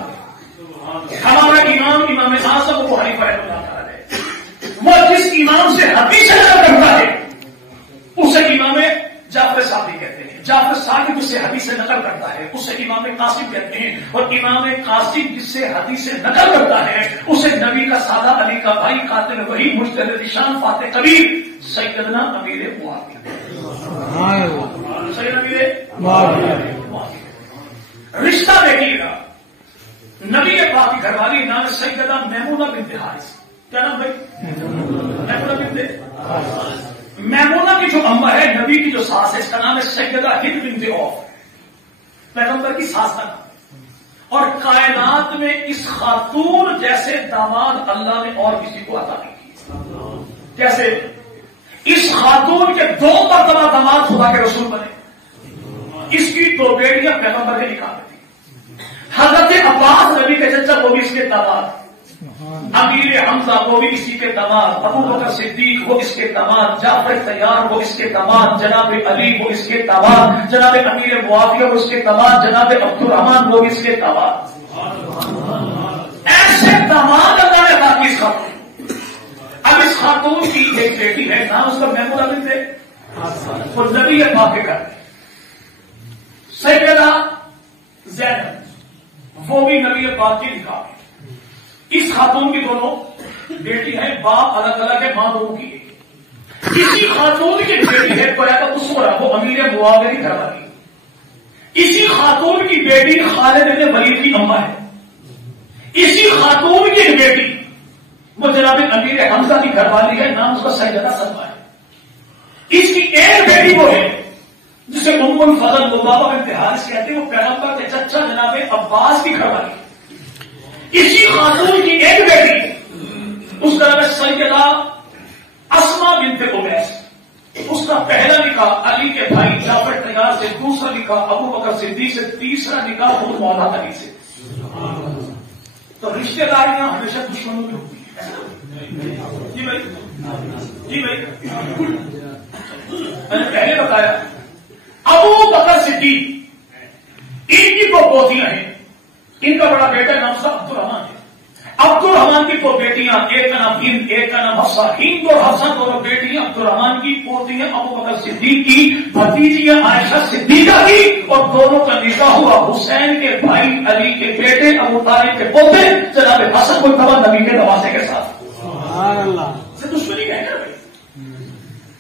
ہمارا امام امام اعظم ابو حنیفہ رحمہ اللہ تعالی وہ جس امام سے حدیث نقل کرتا ہے اسے امام جعفر صادق کہتے ہیں، جعفر صادق جس سے حدیث نقل کرتا ہے اسے امام قاسم کہتے ہیں، اور امام قاسم جس سے حدیث نقل کرتا ہے اسے نبی کا سادہ، علی کا بھائی، قاتل وحی، مجتہد شان، فاتح کبیر، سیدنا امیر معاویہ۔ سیدنا امیر معاویہ۔ رشتہ دیکھیے گا، نبی پاک کی گھر والی نام سیدہ میمونہ بنت حارث، کیا نام بھائی؟ میمونہ بنت میمونہ کی جو اماں ہے نبی کی جو ساس ہے اس کا نام ہے سیدہ ہند بنت عوف، پیغمبر کی ساس کا نام۔ اور کائنات میں اس خاتون جیسے داماد اللہ نے اور کسی کو عطا نہیں کی۔ کیسے؟ اس خاتون کے 2 مرتبہ داماد خدا کے رسول بنے، اس کی 2 بیٹیاں پیغمبر کے نکاح میں تھی، حضرت عباس نبی کے چچا وہ بھی اس کے داماد، امیر حمزہ وہ بھی اسی کے داماد، ابو بکر صدیق وہ اس کے داماد، جعفر طیار وہ اس کے داماد، جناب علی وہ اس کے داماد، جناب امیر معاویہ وہ اس کے داماد، جناب عبد الرحمان وہ اس کے داماد۔ ایسے داماد اللہ نے عطا کی اس خاتون۔ اب اس خاتون کی ایک بیٹی ہے، نام اس کا میمونہ بنت، اور نبی پاک کے گھر سیدہ زینب وہ بھی نبی پاک کی نکاح۔ اس خاتون کی دونوں بیٹی ہیں، باپ الگ الگ ہے، ماں دونوں کی ہے۔ اسی خاتون کی بیٹی ہے قصورہ وہ امیر معاویہ کی گھر والی، اسی خاتون کی بیٹی خالد بن ولید کی اماں ہے، اسی خاتون کی بیٹی وہ جناب امیر حمزہ کی گھر والی ہے، نام اس کا سیدہ سلمہ ہے۔ اس کی ایک بیٹی وہ ہے جسے ام الفضل لبابہ بنت حارث کہتے ہیں، وہ پیغمبر کے چچا جناب عباس کی گھر والی۔ اسی خاتون کی ایک بیٹی اس کا نام ہے سیدہ اسما بنت امیس، اس کا پہلا نکاح علی کے بھائی جعفر طیار سے، دوسرا نکاح ابو بکر صدیق سے، تیسرا نکاح خود مولا علی سے۔ تو رشتے داریاں ہمیشہ دشمنوں کی ہوتی ہیں، جی بھائی جی بھائی میں نے پہلے بتایا ابو بکر صدیق ان کی دو پوتیاں ہیں. ان کا بڑا بیٹا نام تھا عبد الرحمان ہے. عبد الرحمان کی دو بیٹیاں, ایک کا نام ہند, ایک کا نام حفصہ. ہند اور حفصہ دونوں بیٹیاں عبد الرحمان کی پوتیاں ابو بکر صدیق کی بھتیجیاں عائشہ صدیقہ کی, اور دونوں کا نکاح ہوا حسین کے بھائی علی کے بیٹے ابو طالب کے پوتے جناب حسن مجتبی نبی کے نواسے کے ساتھ. سے دشمنی کہیں گے بھائی,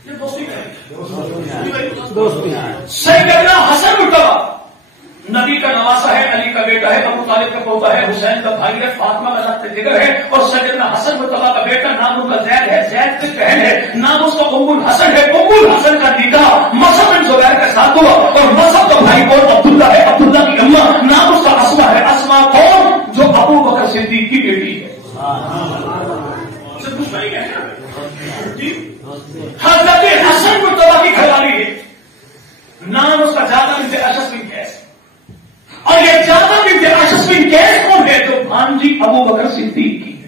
یہ دوستی کہیں دوستی. سیدنا حسن مجتبی نبی کا نواسا ہے, علی کا بیٹا ہے, ابو طالب کا پوتا ہے, حسین کا بھائی ہے, فاطمہ کا ذات جگر ہے, اور سیدنا حسن مجتبی کا بیٹا نام ان کا زید ہے, زید کی بہن ہے, نام اس کا ام الحسن ہے. ام الحسن کا نکاح مصعب بن زبیر کے ساتھ ہوا, اور مصعب کا بھائی کون عبداللہ ہے, عبداللہ کی اماں نام اس کا اسما ہے. اسما کون, جو ابو بکر صدیق کی بیٹی ہے. حضرت حسن مجتبی کی گھروالی ہے, نام اس کا جابر بن اشعث بن قیس. اور یہ جابر بن اشعث بن قیس کون ہے, جو بھانجی ابو بکر صدیق کی ہے.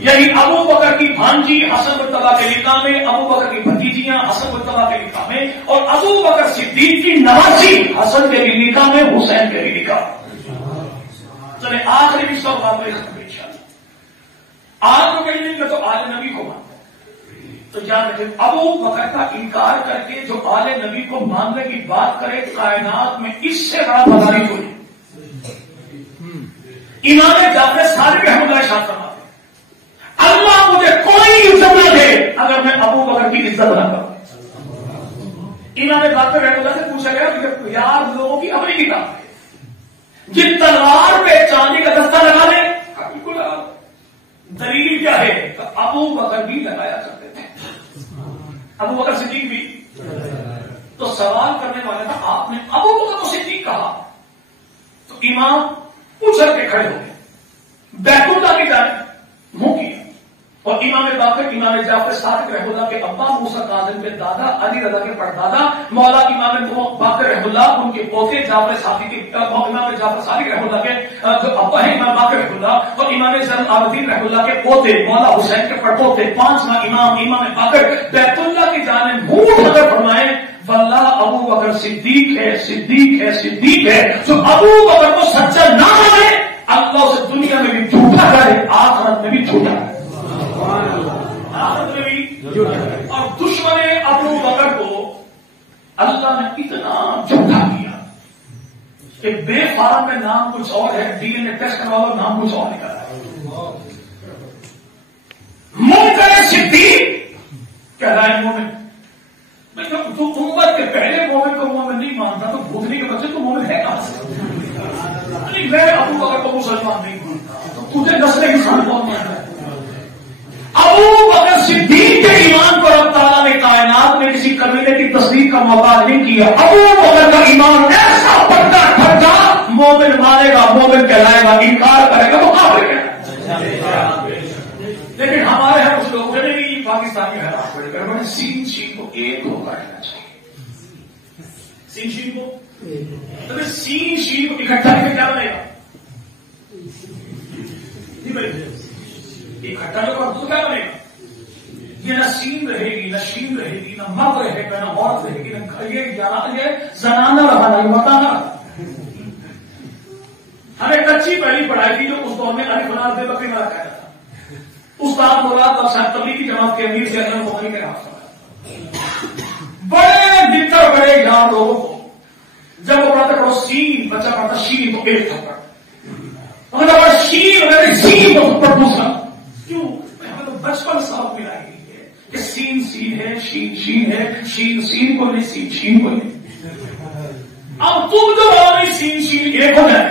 یعنی ابو بکر کی بھانجی حسن مجتبی کے نکاح میں, ابو بکر کی بھتیجیاں حسن مجتبی کے نکاح میں, اور ابو بکر صدیق کی نواسی حسن کے بھی نکاح میں, حسین کے بھی نکاح. چلے آخری بھی سب بات آپ کو کہیں نہیں تو آل نبی کو مانتا تو یاد رکھیں ابو بکر کا انکار کر کے جو آل نبی کو ماننے کی بات کرے کائنات میں اس سے بڑا بڑا نہیں کوئی. امام جعفر صادق رحمۃ اللہ ارشاد فرماتے ہیں اللہ مجھے کوئی عزت نہ دے اگر میں ابو بکر کی عزت نہ کروں. امام جعفر رحمۃ اللہ سے پوچھا گیا یار لوگوں کی اپنی کتاب ہے, جن تلوار پہ چاندی کا دستہ لگا لے بالکل لگا, دلیل کیا ہے, تو ابو بکر بھی لگایا کرتے تھے, ابو بکر صدیق بھی. تو سوال کرنے والا تھا آپ نے ابو بکر صدیق کہا, تو امام اچھل کے کھڑے ہو گئے, بیت اللہ کی جانب منہ کیا, اور امام باقر امام جعفر صادق رحمہ اللہ کے ابا موسیٰ کاظم کے دادا علی رضا کے پردادا مولا امام باقر رحمہ اللہ ان کے پوتے جعفر صادق کے امام جعفر صادق رحمہ اللہ کے جو ابا ہیں امام باقر رحمہ اللہ, اور امام زین العابدین رحمہ اللہ کے پوتے مولا حسین کے پڑپوتے پانچواں امام باقر بیت اللہ کی جانب منہ اگر فرمائے واللہ ابو بکر صدیق ہے, صدیق ہے, صدیق ہے. جو ابو بکر کو سچا نہ مانے اللہ اسے دنیا میں بھی جھوٹا کرے, آخرت میں بھی جھوٹا کرے. اور دشمن ابو بکر کو اللہ نے اتنا جھوٹا کیا کہ بے فارم میں نام کچھ اور ہے, ڈی این اے ٹیسٹ کروا لو نام کچھ اور نکلا ہے. منکر صدیق کہلائے مومن. جو امت کے پہلے مومن کو مومن نہیں مانتا تو بھوتنی کے بچے تو مومن ہے کہاں سے؟ میں ابو بکر کو مسلمان نہیں مانتا تو تجھے نسل انسان کون مانتا ہے؟ ابو بکر صدیق کے ایمان کو رب تعالیٰ نے کائنات میں کسی قبیلے کی تصدیق کا موقع نہیں کیا. ابو بکر کا ایمان ایسا پکا ٹھکا, مومن مانے گا مومن کہلائے گا, انکار کرے گا وہ کافر ہے. لیکن ہمارے یہاں کچھ لوگ کہتے ہیں کہ پاکستانی حیران پڑے گا, ہمیں سین شین کو ایک ہو کر رہنا چاہیے. سین شین کو تو سین شین کو اکٹھا کر کے کیا بنے گا؟ اکٹھا کر تو کیا بنے گا؟ یہ نہ سین رہے گی, نہ شین رہے گی, نہ مرد رہے گا, نہ عورت رہے گی, نہ یہ زنانہ رہا, نہ مردانہ رہا. ہمیں کچی پہلی پڑھائی تھی جو اس دور میں الف بنا دے بکری مرا کہتا تھا. استاد مراد اور صاحب تبلیغی جماعت کے امیر سے اگر مغنی کے نام بڑے متر بڑے یار لوگوں کو جب وہ پڑھتے پڑھو سین, بچہ پڑھتا شین تو ایک تھپڑ, شین سین تو پر دوسرا. کیوں؟ ہمیں تو بچپن سبق ملا ہے کہ سین سین ہے, شین شین ہے, شین سین کو نہیں, سین شین کو نہیں. اب تم جو بولو سین شین ایک ہو جائے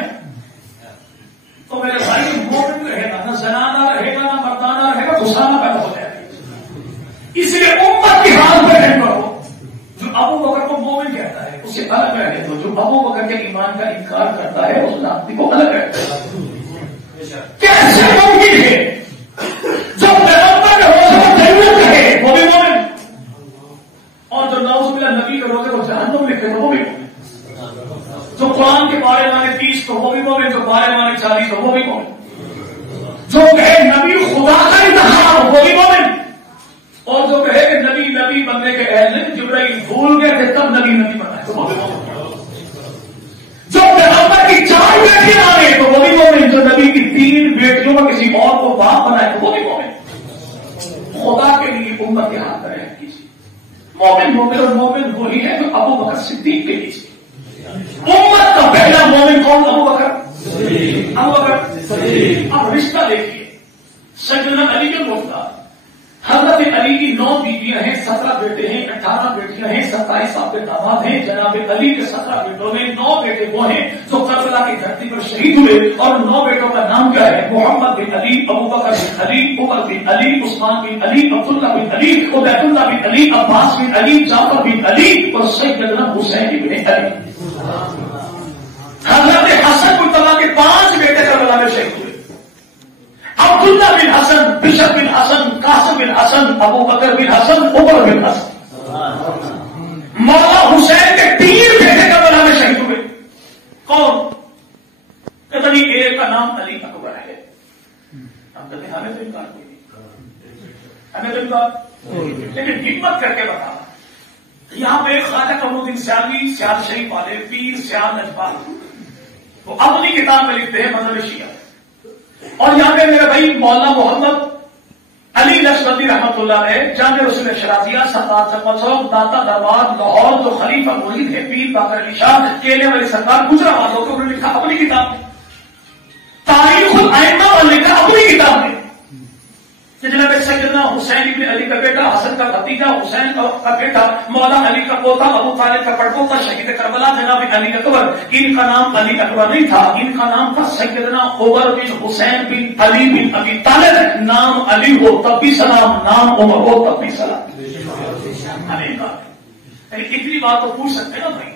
تو میرے بھائی مومن رہے گا, نہ زنانہ رہے گا, نہ مردانہ رہے گا, غسانہ پیدا ہو جائے گا. اس لیے امت کی حال پہ رہ کرو. جو ابو بکر کو مومن کہتا ہے اسے الگ رہنے دو, جو ابو بکر کے ایمان کا انکار کرتا ہے اس ناطق کو الگ رہتا ہے. کیسے ممکن ہے جو پیغمبر کے روزے کو جنت کہے وہ بھی مومن, اور جو نعوذ باللہ نبی کے روزے کو جہنم لکھے تو وہ بھی مومن, جو قرآن کے بارے مانے 30 تو وہ بھی مومن, جو بارے مانے 40 تو وہ بھی مومن, جو کہے نبی خدا امت کے ہاتھ رحم کیجیے. مومن اور مومن وہی ہے جو ابو بکر صدیق کے لیجیے. امت کا پہلا مومن کون؟ ابو بکر. اب رشتہ دیکھیے. سیدنا علی کے مفتا حضرت علی کی 9 بیویاں ہیں، 17 بیٹے ہیں، 18 بیٹیاں ہیں، 27 آپ کے داماد ہیں. جناب علی کے 17 بیٹوں میں 9 بیٹے وہ ہیں جو کربلا کی دھرتی پر شہید ہوئے، اور 9 بیٹوں کا نام کیا ہے؟ محمد بن علی، ابو بکر بن علی، عمر بن علی، عثمان بن علی، عبداللہ بن علی، عبید اللہ بن علی، عباس بن علی، جعفر بن علی اور سیدنا حسین بن علی. حضرت حسن مرتضیٰ کے 5 بیٹے کربلا میں شہید ہوئے. عبداللہ بن حسن، بشر بن حسن، قاسم بن حسن، ابو بکر بن حسن، عمر بن حسن. مولا حسین کے 3 بیٹے کربلا میں شہید ہوئے. کون؟ کہتے نہیں ایک کا نام علی اکبر ہے. ہم کہتے ہیں ہمیں تو انکار کوئی نہیں، ہمیں تو انکار، لیکن ہمت کر کے بتا. یہاں پہ خواجہ قمرالدین سیالوی، سیال شریف والے پیر سیال اجبال، وہ اپنی کتاب میں لکھتے ہیں مذہب شیعہ. اور یہاں پہ میرے بھائی مولانا محمد علی لشکری رحمۃ اللہ علیہ جامع رسول شرازیہ سرکار چکمل چوک داتا دربار لاہور جو خلیفہ مرید ہے پیر باقر علی شاہ کیلے والی سرکار گجرا والوں کو انہوں نے لکھا اپنی کتاب میں. تاریخ الائمہ والے لکھا اپنی کتاب میں کہ جناب سیدنا حسین بن علی کا بیٹا، حسن کا بھتیجا، حسین کا بیٹا، مولا علی کا پوتا، ابو طالب کا پڑپوتا، شہید کربلا جناب علی اکبر. ان کا نام علی اکبر نہیں تھا، ان کا نام تھا سیدنا عمر بن حسین بن علی بن ابی طالب. نام علی ہو تب بھی سلام، نام عمر ہو تب بھی سلام. اتنی بات تو پوچھ سکتے ہیں نا بھائی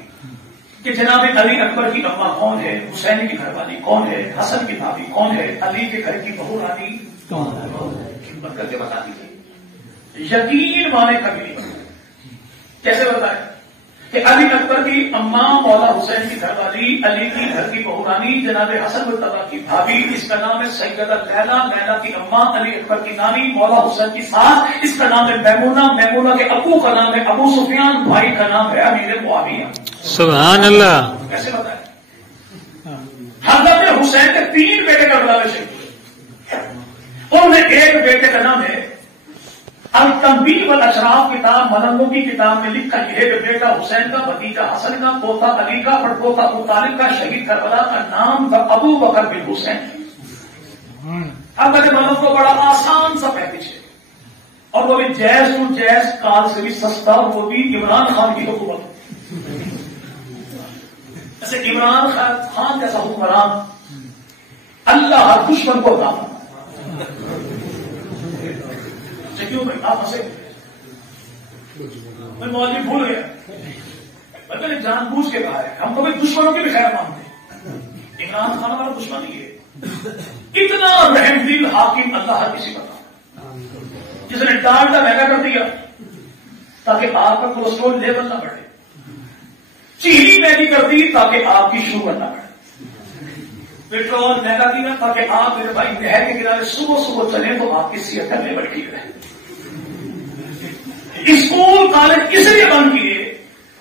کہ جناب علی اکبر کی اماں کون ہے، حسین کی گھر والی کون ہے، حسن کی بھابھی کون ہے، علی کے گھر کی بہو رانی کون ہے؟ کر کے بتا دیجیے. یقین مانے کبھی نہیں. کیسے بتائیں کہ علی اکبر کی اماں مولا حسین کی گھر والی، علی کی گھر کی بہو رانی، جناب حسن مرتضیٰ کی بھابھی، اس کا نام ہے سیدہ لیلا، لیلا کی اماں، علی اکبر کی نانی مولا حسین کی ساس، اس کا نام ہے میمونہ، میمونہ کے ابو کا نام ہے ابو سفیان، بھائی کا نام ہے امیر معاویہ. سبحان اللہ. کیسے بتائیں؟ حضرت حسین کے 3 بیٹے کربلا میں شہید ہوئے. انہوں نے ایک بیٹے کا نام ہے التنبیہ والاشراف کتاب، ملنگوں کی کتاب میں لکھا یہ ہے کہ بیٹا حسین کا، بھتیجا حسن کا، پوتا علی کا، پڑپوتا ابو طالب کا، شہید کربلا کا نام تھا ابو بکر بن حسین. اب اگر ملنگ کو بڑا آسان سا پیکج ہے، اور وہ بھی جیز ٹو جیز کال سے بھی سستا، اور وہ بھی عمران خان کی حکومت. ایسے عمران خان جیسا حکمران اللہ ہر دشمن کو دامن. کیوں بھائی آپ ہنسے؟ میں مولوی بھول گیا، میں نے جان بوجھ کے کہا ہے. ہم تو بھی دشمنوں کی بھی خیر مانتے ہیں. عمران خان ہمارا دشمن ہی ہے. اتنا رحم دل حاکم اللہ ہر کسی کا تھا، جس نے ڈالٹا مہنگا کر دیا تاکہ آپ کا کولیسٹرول لیول نہ بڑھے، چینی مہنگی کر دی تاکہ آپ کی شوگر نہ بڑھے، پیٹرول مہنگا دیا تاکہ آپ میرے بھائی نہر کے کنارے صبح صبح چلیں تو آپ کی صحت کرنے بڑھتی رہے. اسکول کالج اس لیے بند کیے،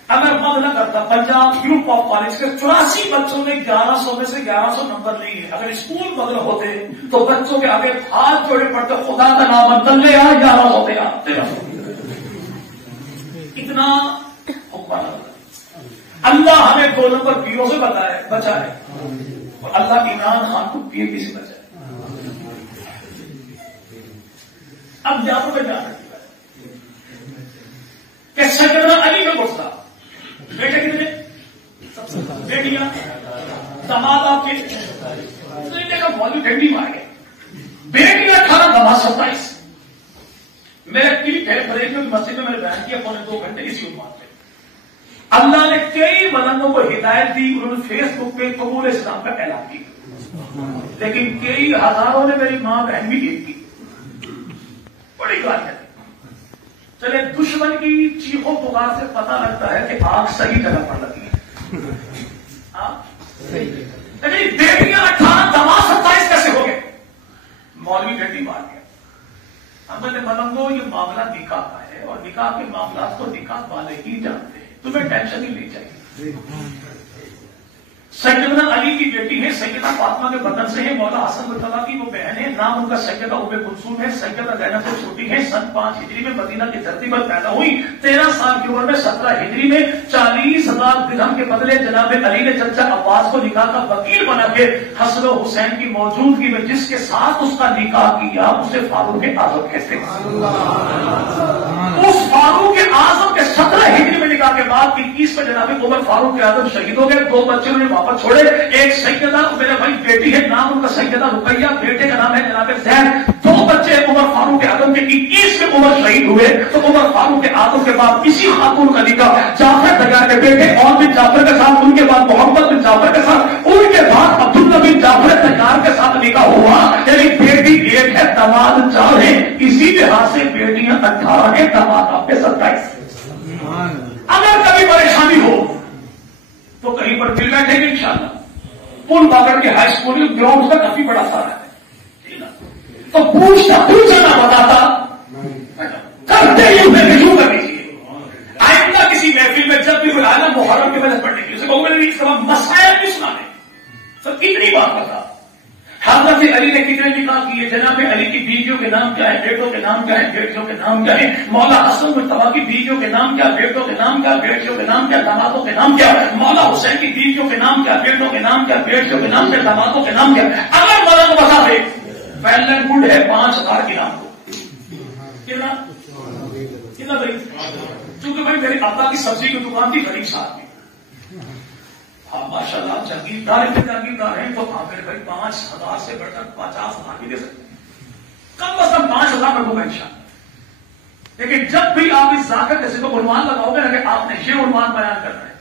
اگر بند نہ کرتا پنجاب گروپ آف کالج کے 84 بچوں میں 1100 میں سے 1100 نمبر نہیں ہے. اگر اسکول بدل ہوتے تو بچوں کے آگے ہاتھ جوڑے پڑتے خدا کا نام بدل لے 1100 ہوتے آپ. اتنا حکمران اللہ ہمیں 2 نمبر پیروں سے بچا ہے، اور اللہ عمران خان کو پیر بھی سے بچائے. اب یہاں پر جا سکتی کہ سیدنا علی میں پوچھتا بیٹے کتنے؟ بیٹیاں، داماد آپ کے کا مولوی ڈنڈی مار گئے. بیٹیاں 18 داماد 27. میرا کلپ ہے بریک میں مسجد میں میں نے بیان کیا 2.25 گھنٹے اسی عمر پہ. اللہ نے کئی ملنگوں کو ہدایت دی، انہوں نے فیس بک پہ قبول اسلام کا اعلان کیا، لیکن کئی ہزاروں نے میری ماں بہن بھی دیکھ کی. بڑی بات ہے. چلے دشمن کی چیخوں پکار سے پتہ لگتا ہے کہ آگ صحیح جگہ پر لگی ہے. لیکن بیٹیاں 18 داماد 27 کیسے ہو گئے؟ مولوی ڈنڈی مار گیا. ہم نے ملنگو یہ معاملہ نکاح کا ہے، اور نکاح کے معاملات کو نکاح والے ہی جانتے ہیں، تمہیں ٹینشن ہی نہیں چاہیے. سیدنا علی کی بیٹی ہے، سیدہ فاطمہ کے بدن سے ہے، مولا حسن مرتضیٰ کی وہ بہن ہے، نام ان کا سیدہ ام کلثوم ہے، سیدہ زینب سے چھوٹی ہے، سن 5 ہجری میں مدینہ کی دھرتی پر پیدا ہوئی، 13 سال کی عمر میں 17 ہجری میں 40,000 درہم کے بدلے جناب علی نے چچا عباس کو نکاح کا وکیل بنا کے حسن و حسین کی موجودگی میں جس کے ساتھ اس کا نکاح کیا اسے فاروق اعظم کہتے ہیں۔ اس فاروق اعظم کے 17 ہجری میں نکاح کے بعد 21 میں جناب عمر فاروق اعظم شہید ہو گئے، 2 بچے انہوں نے واپس چھوڑے، ایک سیدہ میرے بھائی بیٹی ہے، نام ان کا سیدہ رقیہ، بیٹے کا نام ہے جناب زید، 2 بچے عمر فاروق اعظم کے 21 میں عمر شہید ہوئے، تو عمر فاروق اعظم کے بعد اسی خاتون کا نکاح جعفر تیار کے بیٹے اور بن جعفر کے ساتھ، ان کے بعد محمد بن جعفر کے ساتھ، ان کے بعد عبداللہ بن جعفر تیار کے ساتھ نکاح ہوا، یعنی بیٹی ایک ہے داماد 4 ہے، اسی لحاظ سے بیٹیاں 18 ہیں، داماد آپ کے 27۔ اگر کبھی پریشانی ہو تو کہیں پر مل بیٹھے گے انشاءاللہ، پل باغر کے ہائی اسکول گراؤنڈ کا کافی بڑا سارا ہے، تو پوچھنا نہ بتاتا کرتے ہی انہیں رجوع کرنی چاہیے۔ آئندہ کسی محفل میں جب بھی بلایا نا محرم کی وجہ پڑھنے کی، اسے کہوں میں نے مسائل بھی سنانے تو اتنی بات بتا، حضرت علی نے کتنے نکاح کیے، جناب علی کی بیویوں کے نام کیا ہے، بیٹوں کے نام کیا ہے، بیٹیوں کے نام کیا ہے، مولا حسن مرتضیٰ کی بیویوں کے نام کیا، بیٹوں کے نام کیا، بیٹیوں کے نام کیا، دامادوں کے نام کیا، مولا حسین کی بیویوں کے نام کیا، بیٹوں کے نام کیا، بیٹیوں کے نام کیا، دامادوں کے نام کیا۔ اگر مولا کو بتا دے ویل اینڈ گڈ ہے، 5,000 کی نام کو کتنا بھائی، کیونکہ بھائی میرے ابا کی سبزی کی دکان تھی غریب صاحب کی، ہاں ماشاء اللہ جاگیردار اتنے جاگیردار ہیں، تو ہاں میرے بھائی 5,000 سے بڑھ کر 50,000 بھی دے سکتے، کم از کم 5,000 رکھوں گا انشاءاللہ۔ لیکن جب بھی آپ اس ذاکر کسی کو عنوان لگاؤ گے کہ آپ نے یہ عنوان بیان کرنا ہے،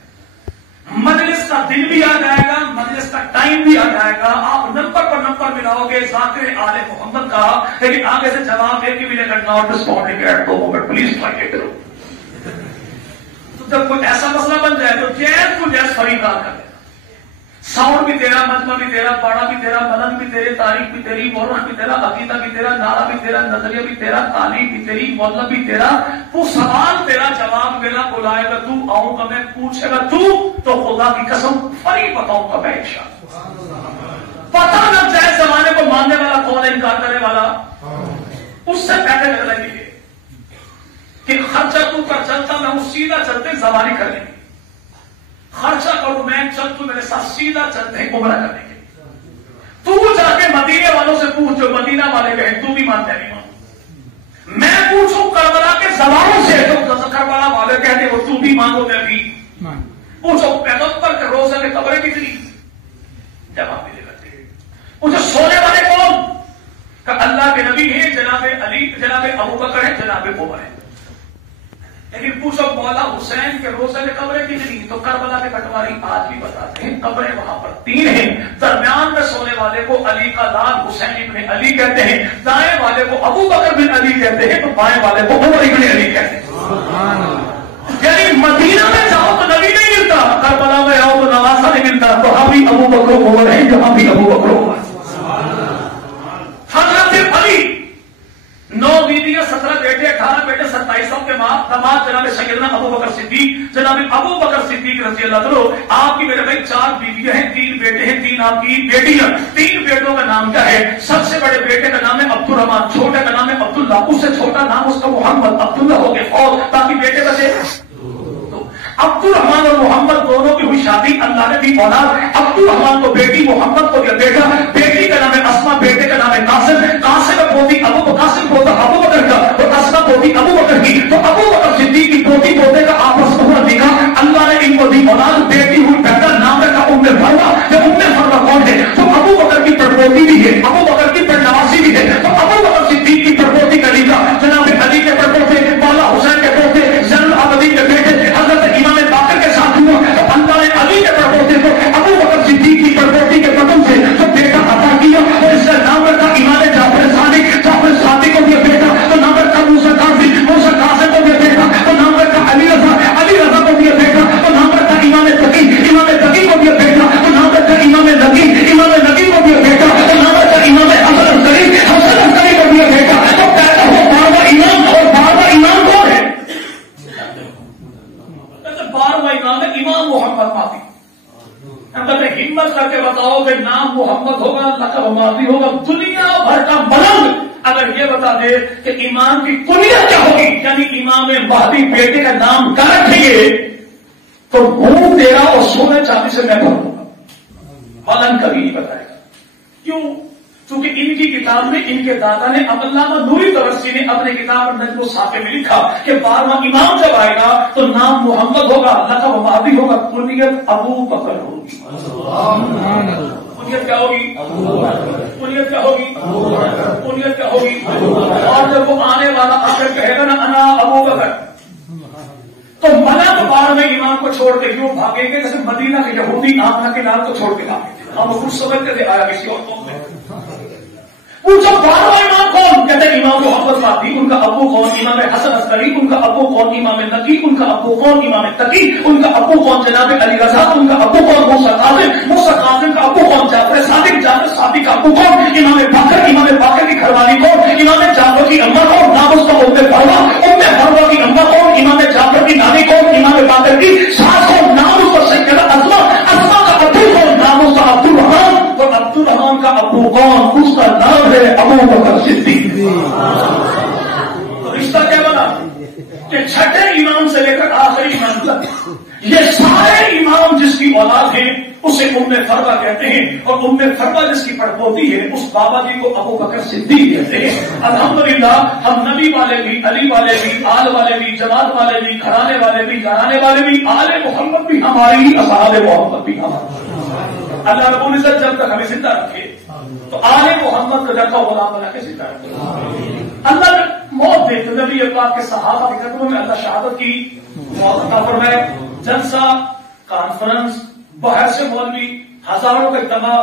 مجلس کا دن بھی آ جائے گا، مجلس کا ٹائم بھی آ جائے گا، آپ نمبر پر نمبر ملاؤ گے ذاکر آل محمد کا، لیکن آگے سے جواب دے کے بھی لے کر ناٹ رسپونڈنگ ایٹ دو منٹ پلیز ٹرائی کرو۔ جب کوئی ایسا مسئلہ بن جائے تو جیز کو جیز فریقات کر دینا، ساؤنڈ بھی تیرا، مجمع بھی تیرا، باڑا بھی تیرا، ملن بھی تیرے، تاریخ بھی تیری، مورن بھی تیرا، عقیدہ بھی تیرا، نعرہ بھی تیرا، نظریہ بھی تیرا، تعلیم بھی تیری، مطلب بھی تیرا، وہ سوال تیرا، جواب میرا، بلائے گا تو آؤں گا میں، پوچھے گا تو خدا کی قسم فریق بتاؤں گا میں انشاءاللہ۔ پتہ نہ جائے زمانے کو ماننے والا کون ہے، انکار کرنے والا، اس سے پہلے لگ رہی ہے کہ خرچہ تو کر چلتا میں ہوں سیدھا چلتے زبانی کرنے کی، خرچہ کروں میں چل تو میرے ساتھ سیدھا چلتے ہیں عمرہ کرنے کے، تو جا کے مدینے والوں سے پوچھ جو مدینہ والے کہیں تو بھی مانتے نہیں مان، میں پوچھوں کربلا کے زبانوں سے جو کربلا والے کہتے وہ تو بھی مانگو میں بھی پوچھو پیغمبر کے روزے میں قبریں کتنی، جواب بھی دے کرتے، پوچھو سونے والے کون، کہ اللہ کے نبی ہیں، جناب علی، جناب ابو بکر ہیں، جناب عمر ہیں، لیکن پوچھو مولا حسین کے روزے میں قبریں کتنی، تو کربلا کے پٹواری آج بھی بتاتے ہیں قبریں وہاں پر 3 ہیں، درمیان میں سونے والے کو علی کا لال حسین ابن علی کہتے ہیں، دائیں والے کو ابو بکر بن علی کہتے ہیں، تو بائیں والے کو عمر ابن علی کہتے ہیں۔ یعنی مدینہ میں جاؤ تو نبی نہیں ملتا، کربلا میں آؤ تو نواسا نہیں ملتا، تو ہم بھی ابو بکر عمر ہیں، جہاں بھی ابو بکر عمر۔ حضرت علی 9 بیویاں، 17 بیٹے، 18 بیٹے، 27 کے بعد داماد جناب سیدنا ابو بکر صدیق، جناب ابو بکر صدیق رضی اللہ عنہ، آپ کی میرے بھائی 4 بیویاں ہیں، 3 بیٹے ہیں، 3 آپ کی بیٹیاں، 3 بیٹوں کا نام کیا ہے، سب سے بڑے بیٹے کا نام ہے عبد الرحمان، چھوٹے کا نام ہے عبداللہ، اس سے چھوٹا نام اس کا محمد، عبداللہ ہو گئے، اور باقی بیٹے بچے عبد الرحمان اور محمد دونوں کی ہوئی شادی، اللہ نے دی اولاد، عبد الرحمان کو بیٹی، محمد کو دیا بیٹا، بیٹی کا نام ہے اسما، بیٹے کا نام ہے قاسم، قاسم پوتی قاسم پوتا ابو بکر کا، اور اسما پوتی ابو بکر کی، تو ابو بکر صدیق کی پوتی پوتے کا آپس میں ہوا نکاح، اللہ نے ان کو دی اولاد، بیٹی ہوئی پیدا، نام رکھا ام فروا، جب ام فروا کون ہے، تو ابو بکر کی پڑپوتی بھی ہے، ابو بکر کی پڑنواسی بھی ہے، تو ابو بکر صدیق کی پڑپوتی کا نکاح جناب علی کے پڑپوتے، مولا حسین کے پوتے، زین العابدین کے بیٹے حضرت امام باقر کے ساتھ ہوا، تو اللہ نے علی کے پڑپوتے کو ابو بکر صدیق کی پڑپوتی کے قدم سے جو بیٹا عطا کیا، اور اس کا نام رکھا امام جعفر صادق، جعفر صادق کو دیا بیٹا، تو کہ امام کی کنیت کیا ہوگی، یعنی امام مہدی بیٹے کا نام کیا رکھیں گے، تو منہ تیرا اور سونے چاندی سے میں بھروں گا، فلن کبھی نہیں بتائے گا۔ کیوں؟ چونکہ ان کی کتاب میں ان کے دادا نے علامہ نوری طبرسی نے اپنے کتاب نجم الثاقب میں لکھا کہ 12واں امام جب آئے گا تو نام محمد ہوگا، لقب مہدی ہوگا، کنیت ابو بکر ہوگی۔ کنیت کیا ہوگی؟ کنیت کیا ہوگی؟ کنیت کیا ہوگی؟ اور جب وہ آنے والا آخر کہے گا نا انا ابو بکر، تو منع تو 12ویں امام کو چھوڑ کے کیوں بھاگیں گے؟ جیسے مدینہ کے یہودی آمنہ کے نام کو چھوڑ کے بھاگے تھے، ہم کچھ سمجھتے تھے آیا کسی اور قوم میں۔ پوچھو 12واں امام کون؟ کہتے ہیں امام محمد مہدی، ان کا ابو کون؟ امام حسن عسکری، ان کا ابو کون؟ امام نقی، ان کا ابو کون؟ امام تقی، ان کا ابو کون؟ جناب علی رضا، ان کا ابو کون؟ موسیٰ کاظم، موسیٰ کاظم کا ابو کون؟ جعفر صادق، جعفر صادق کا ابو کون؟ امام باقر، امام باقر کی گھر والی کون؟ امام جعفر کی اماں کون؟ نام اس کا ام فروا کی اماں کون؟ امام جعفر کی نانی کون؟ امام باقر کی ساس کون؟ نام اس کا سیدہ اسما، اسما کا ابو کون؟ نام اس کا عبد الرحمان، اور عبد الرحمان کا ابو کون؟ اس کا نام ہے ابو بکر صدیق۔ تو رشتہ کیا بنا کہ چھٹے امام سے لے کر آخری امام تک یہ سارے امام جس کی اولاد ہیں اسے ام فروا کہتے ہیں، اور ام فروا جس کی پڑپوتی ہے اس بابا جی کو ابو بکر صدیق کہتے ہیں۔ الحمدللہ ہم نبی والے بھی، علی والے بھی، آل والے بھی، جماعت والے بھی، گھرانے والے بھی، گھرانے والے بھی، آل محمد بھی ہماری ہی، اصحاب محمد بھی ہمارے۔ اللہ رب العزت جب تک ہمیں زندہ رکھے تو آل محمد کو جب تک غلام بنا کے زندہ رکھے۔ اللہ نے موت دے تو نبی پاک کے صحابہ کے قدموں میں اللہ شہادت کی موت عطا فرمائے۔ جلسہ، کانفرنس، باہر سے مولوی، ہزاروں کا اجتماع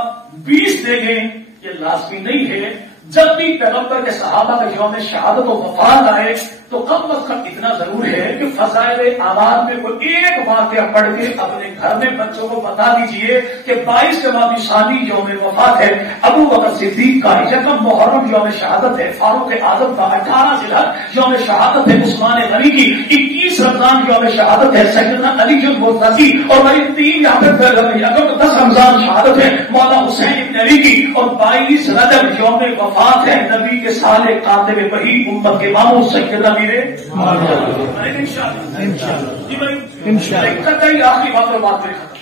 20 دے گئے، یہ لازمی نہیں ہے۔ جب بھی پیغمبر کے صحابہ کا یوم شہادت و وفات آئے تو کم از کم اتنا ضرور ہے کہ فضائل اعمال میں کوئی ایک واقعہ پڑھ کے اپنے گھر میں بچوں کو بتا دیجئے کہ 22 جمادی ثانی یوم وفات ہے ابو بکر صدیق کا، یکم محرم یوم شہادت ہے فاروق اعظم کا، 18 ذی الحجہ یوم شہادت ہے عثمان غنی کی، 21 رمضان یوم شہادت ہے سیدنا علی المرتضی، اور وہی 3 یہاں پہ 10 رمضان شہادت ہے مولا حسین ابن علی کی، اور 22 رجب یوم وفات ہے نبی کے سال کاتب وحی امت کے ماموں سیدنا میرے آخری بات اور بات کرے ختم۔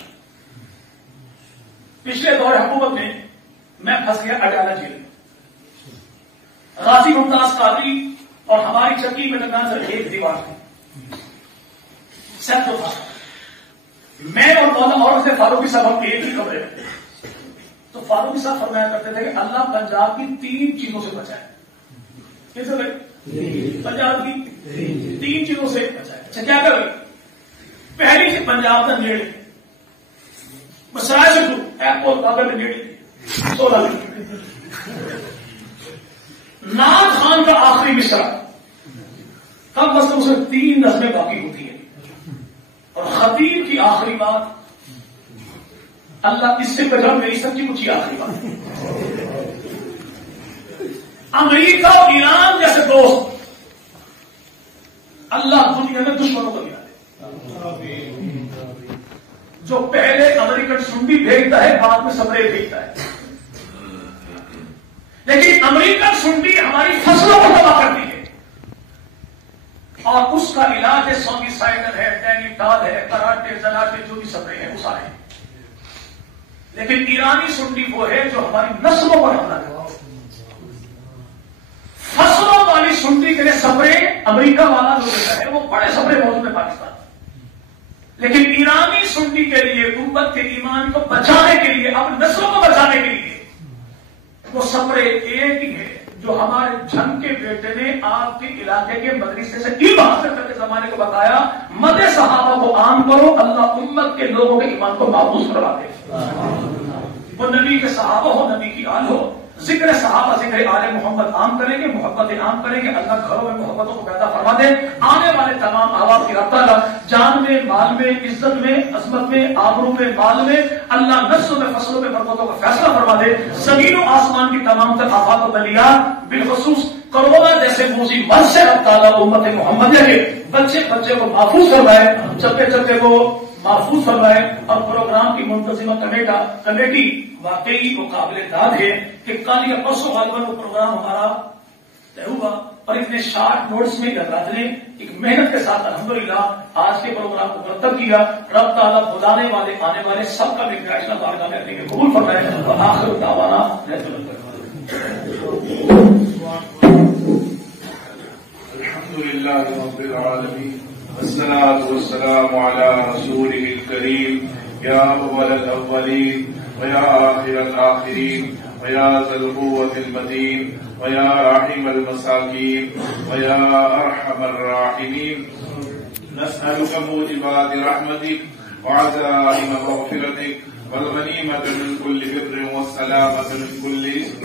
پچھلے دور حکومت میں میں پھنس گیا اڈالہ جیل میں، غازی ممتاز قادری اور ہماری چکی میں لگنا صرف ایک دیوار تھی، سب تو تھا، میں اور مولانا اور سے فاروقی صاحب ہم ایک ہی کمرے میں، تو فاروقی صاحب فرمایا کرتے تھے کہ اللہ پنجاب کی 3 چیزوں سے بچائے۔ کیسے بھائی؟ پنجاب کی 3 چیزوں سے بچائے۔ اچھا کیا کر رہے؟ پہلی چیز پنجاب کا نیڑے مسرائے سے شروع ایئرپورٹ کابل میں نیڑے 16 نعت خان کا آخری مصرع کم از کم اسے 3 نظمیں باقی ہوتی ہیں، اور خطیب کی آخری بات اللہ اس سے بجا میری سب کی کچھ آخری بات۔ امریکہ اور ایران جیسے دوست اللہ دنیا میں دشمنوں کو دیا ہے، جو پہلے امریکن سنڈی بھیجتا ہے بعد میں سپرے بھیجتا ہے، لیکن امریکن سنڈی ہماری فصلوں کو تباہ کرتی ہے، اور اس کا علاج ہے سونگی سائڈر ہے، ٹینیٹال ہے، کراٹے زلاٹے جو بھی سپرے ہیں وہ سارے، لیکن ایرانی سنڈی وہ ہے جو ہماری نسلوں پر حملہ کرتا ہے۔ فصلوں والی سنڈی کے لیے سپرے امریکہ والا جو دیتا ہے وہ بڑے سپرے موجود ہیں پاکستان، لیکن ایرانی سنڈی کے لیے امت کے ایمان کو بچانے کے لیے، اپنی نسلوں کو بچانے کے لیے وہ سپرے ایک ہی ہے جو ہمارے جھنگ کے بیٹے نے آپ کے علاقے کے مدرسے سے علم حاصل کر کے زمانے کو بتایا، مد صحابہ کو عام کرو اللہ امت کے لوگوں کے ایمان کو محفوظ کروا دے۔ وہ نبی کے صحابہ ہو، نبی کی آل ہو، ذکر صحابہ ذکر آل محمد عام کریں گے، محبت عام کریں گے، اللہ گھروں میں محبتوں کو پیدا فرما دے، آنے والے تمام آواز کی رفتہ جان میں، مال میں، عزت میں، عظمت میں، آبرو میں، مال میں، اللہ نسل میں، فصلوں میں برکتوں کا فیصلہ فرما دے، زمین و آسمان کی تمام تر آفات و بلیات بالخصوص کرونا جیسے موذی مرض سے اب تعالیٰ امت محمدیہ کے بچے کو محفوظ کروائے، چپے کو محفوظ فرمائے، اور پروگرام کی منتظمہ کمیٹی واقعی وہ قابل داد ہے کہ کل یا پرسوں غالباً وہ پروگرام ہمارا طے ہوا، اور اتنے شارٹ نوٹس میں حضرات نے ایک محنت کے ساتھ الحمدللہ آج کے پروگرام کو مرتب کیا. رب تعالیٰ بلانے والے آنے والے سب کا بھی فیصلہ بارگاہ میں اپنے قبول فرمائے. آخر دعوانا الحمدللہ رب العالمین والصلاة والسلام على رسوله الكريم يا أول الأولين ويا آخر الآخرين ويا ذا القوة المتين ويا راحم المساكين ويا أرحم الراحمين نسألك موجبات رحمتك وعزائم مغفرتك والغنيمة من كل بر والسلامة من كل إثم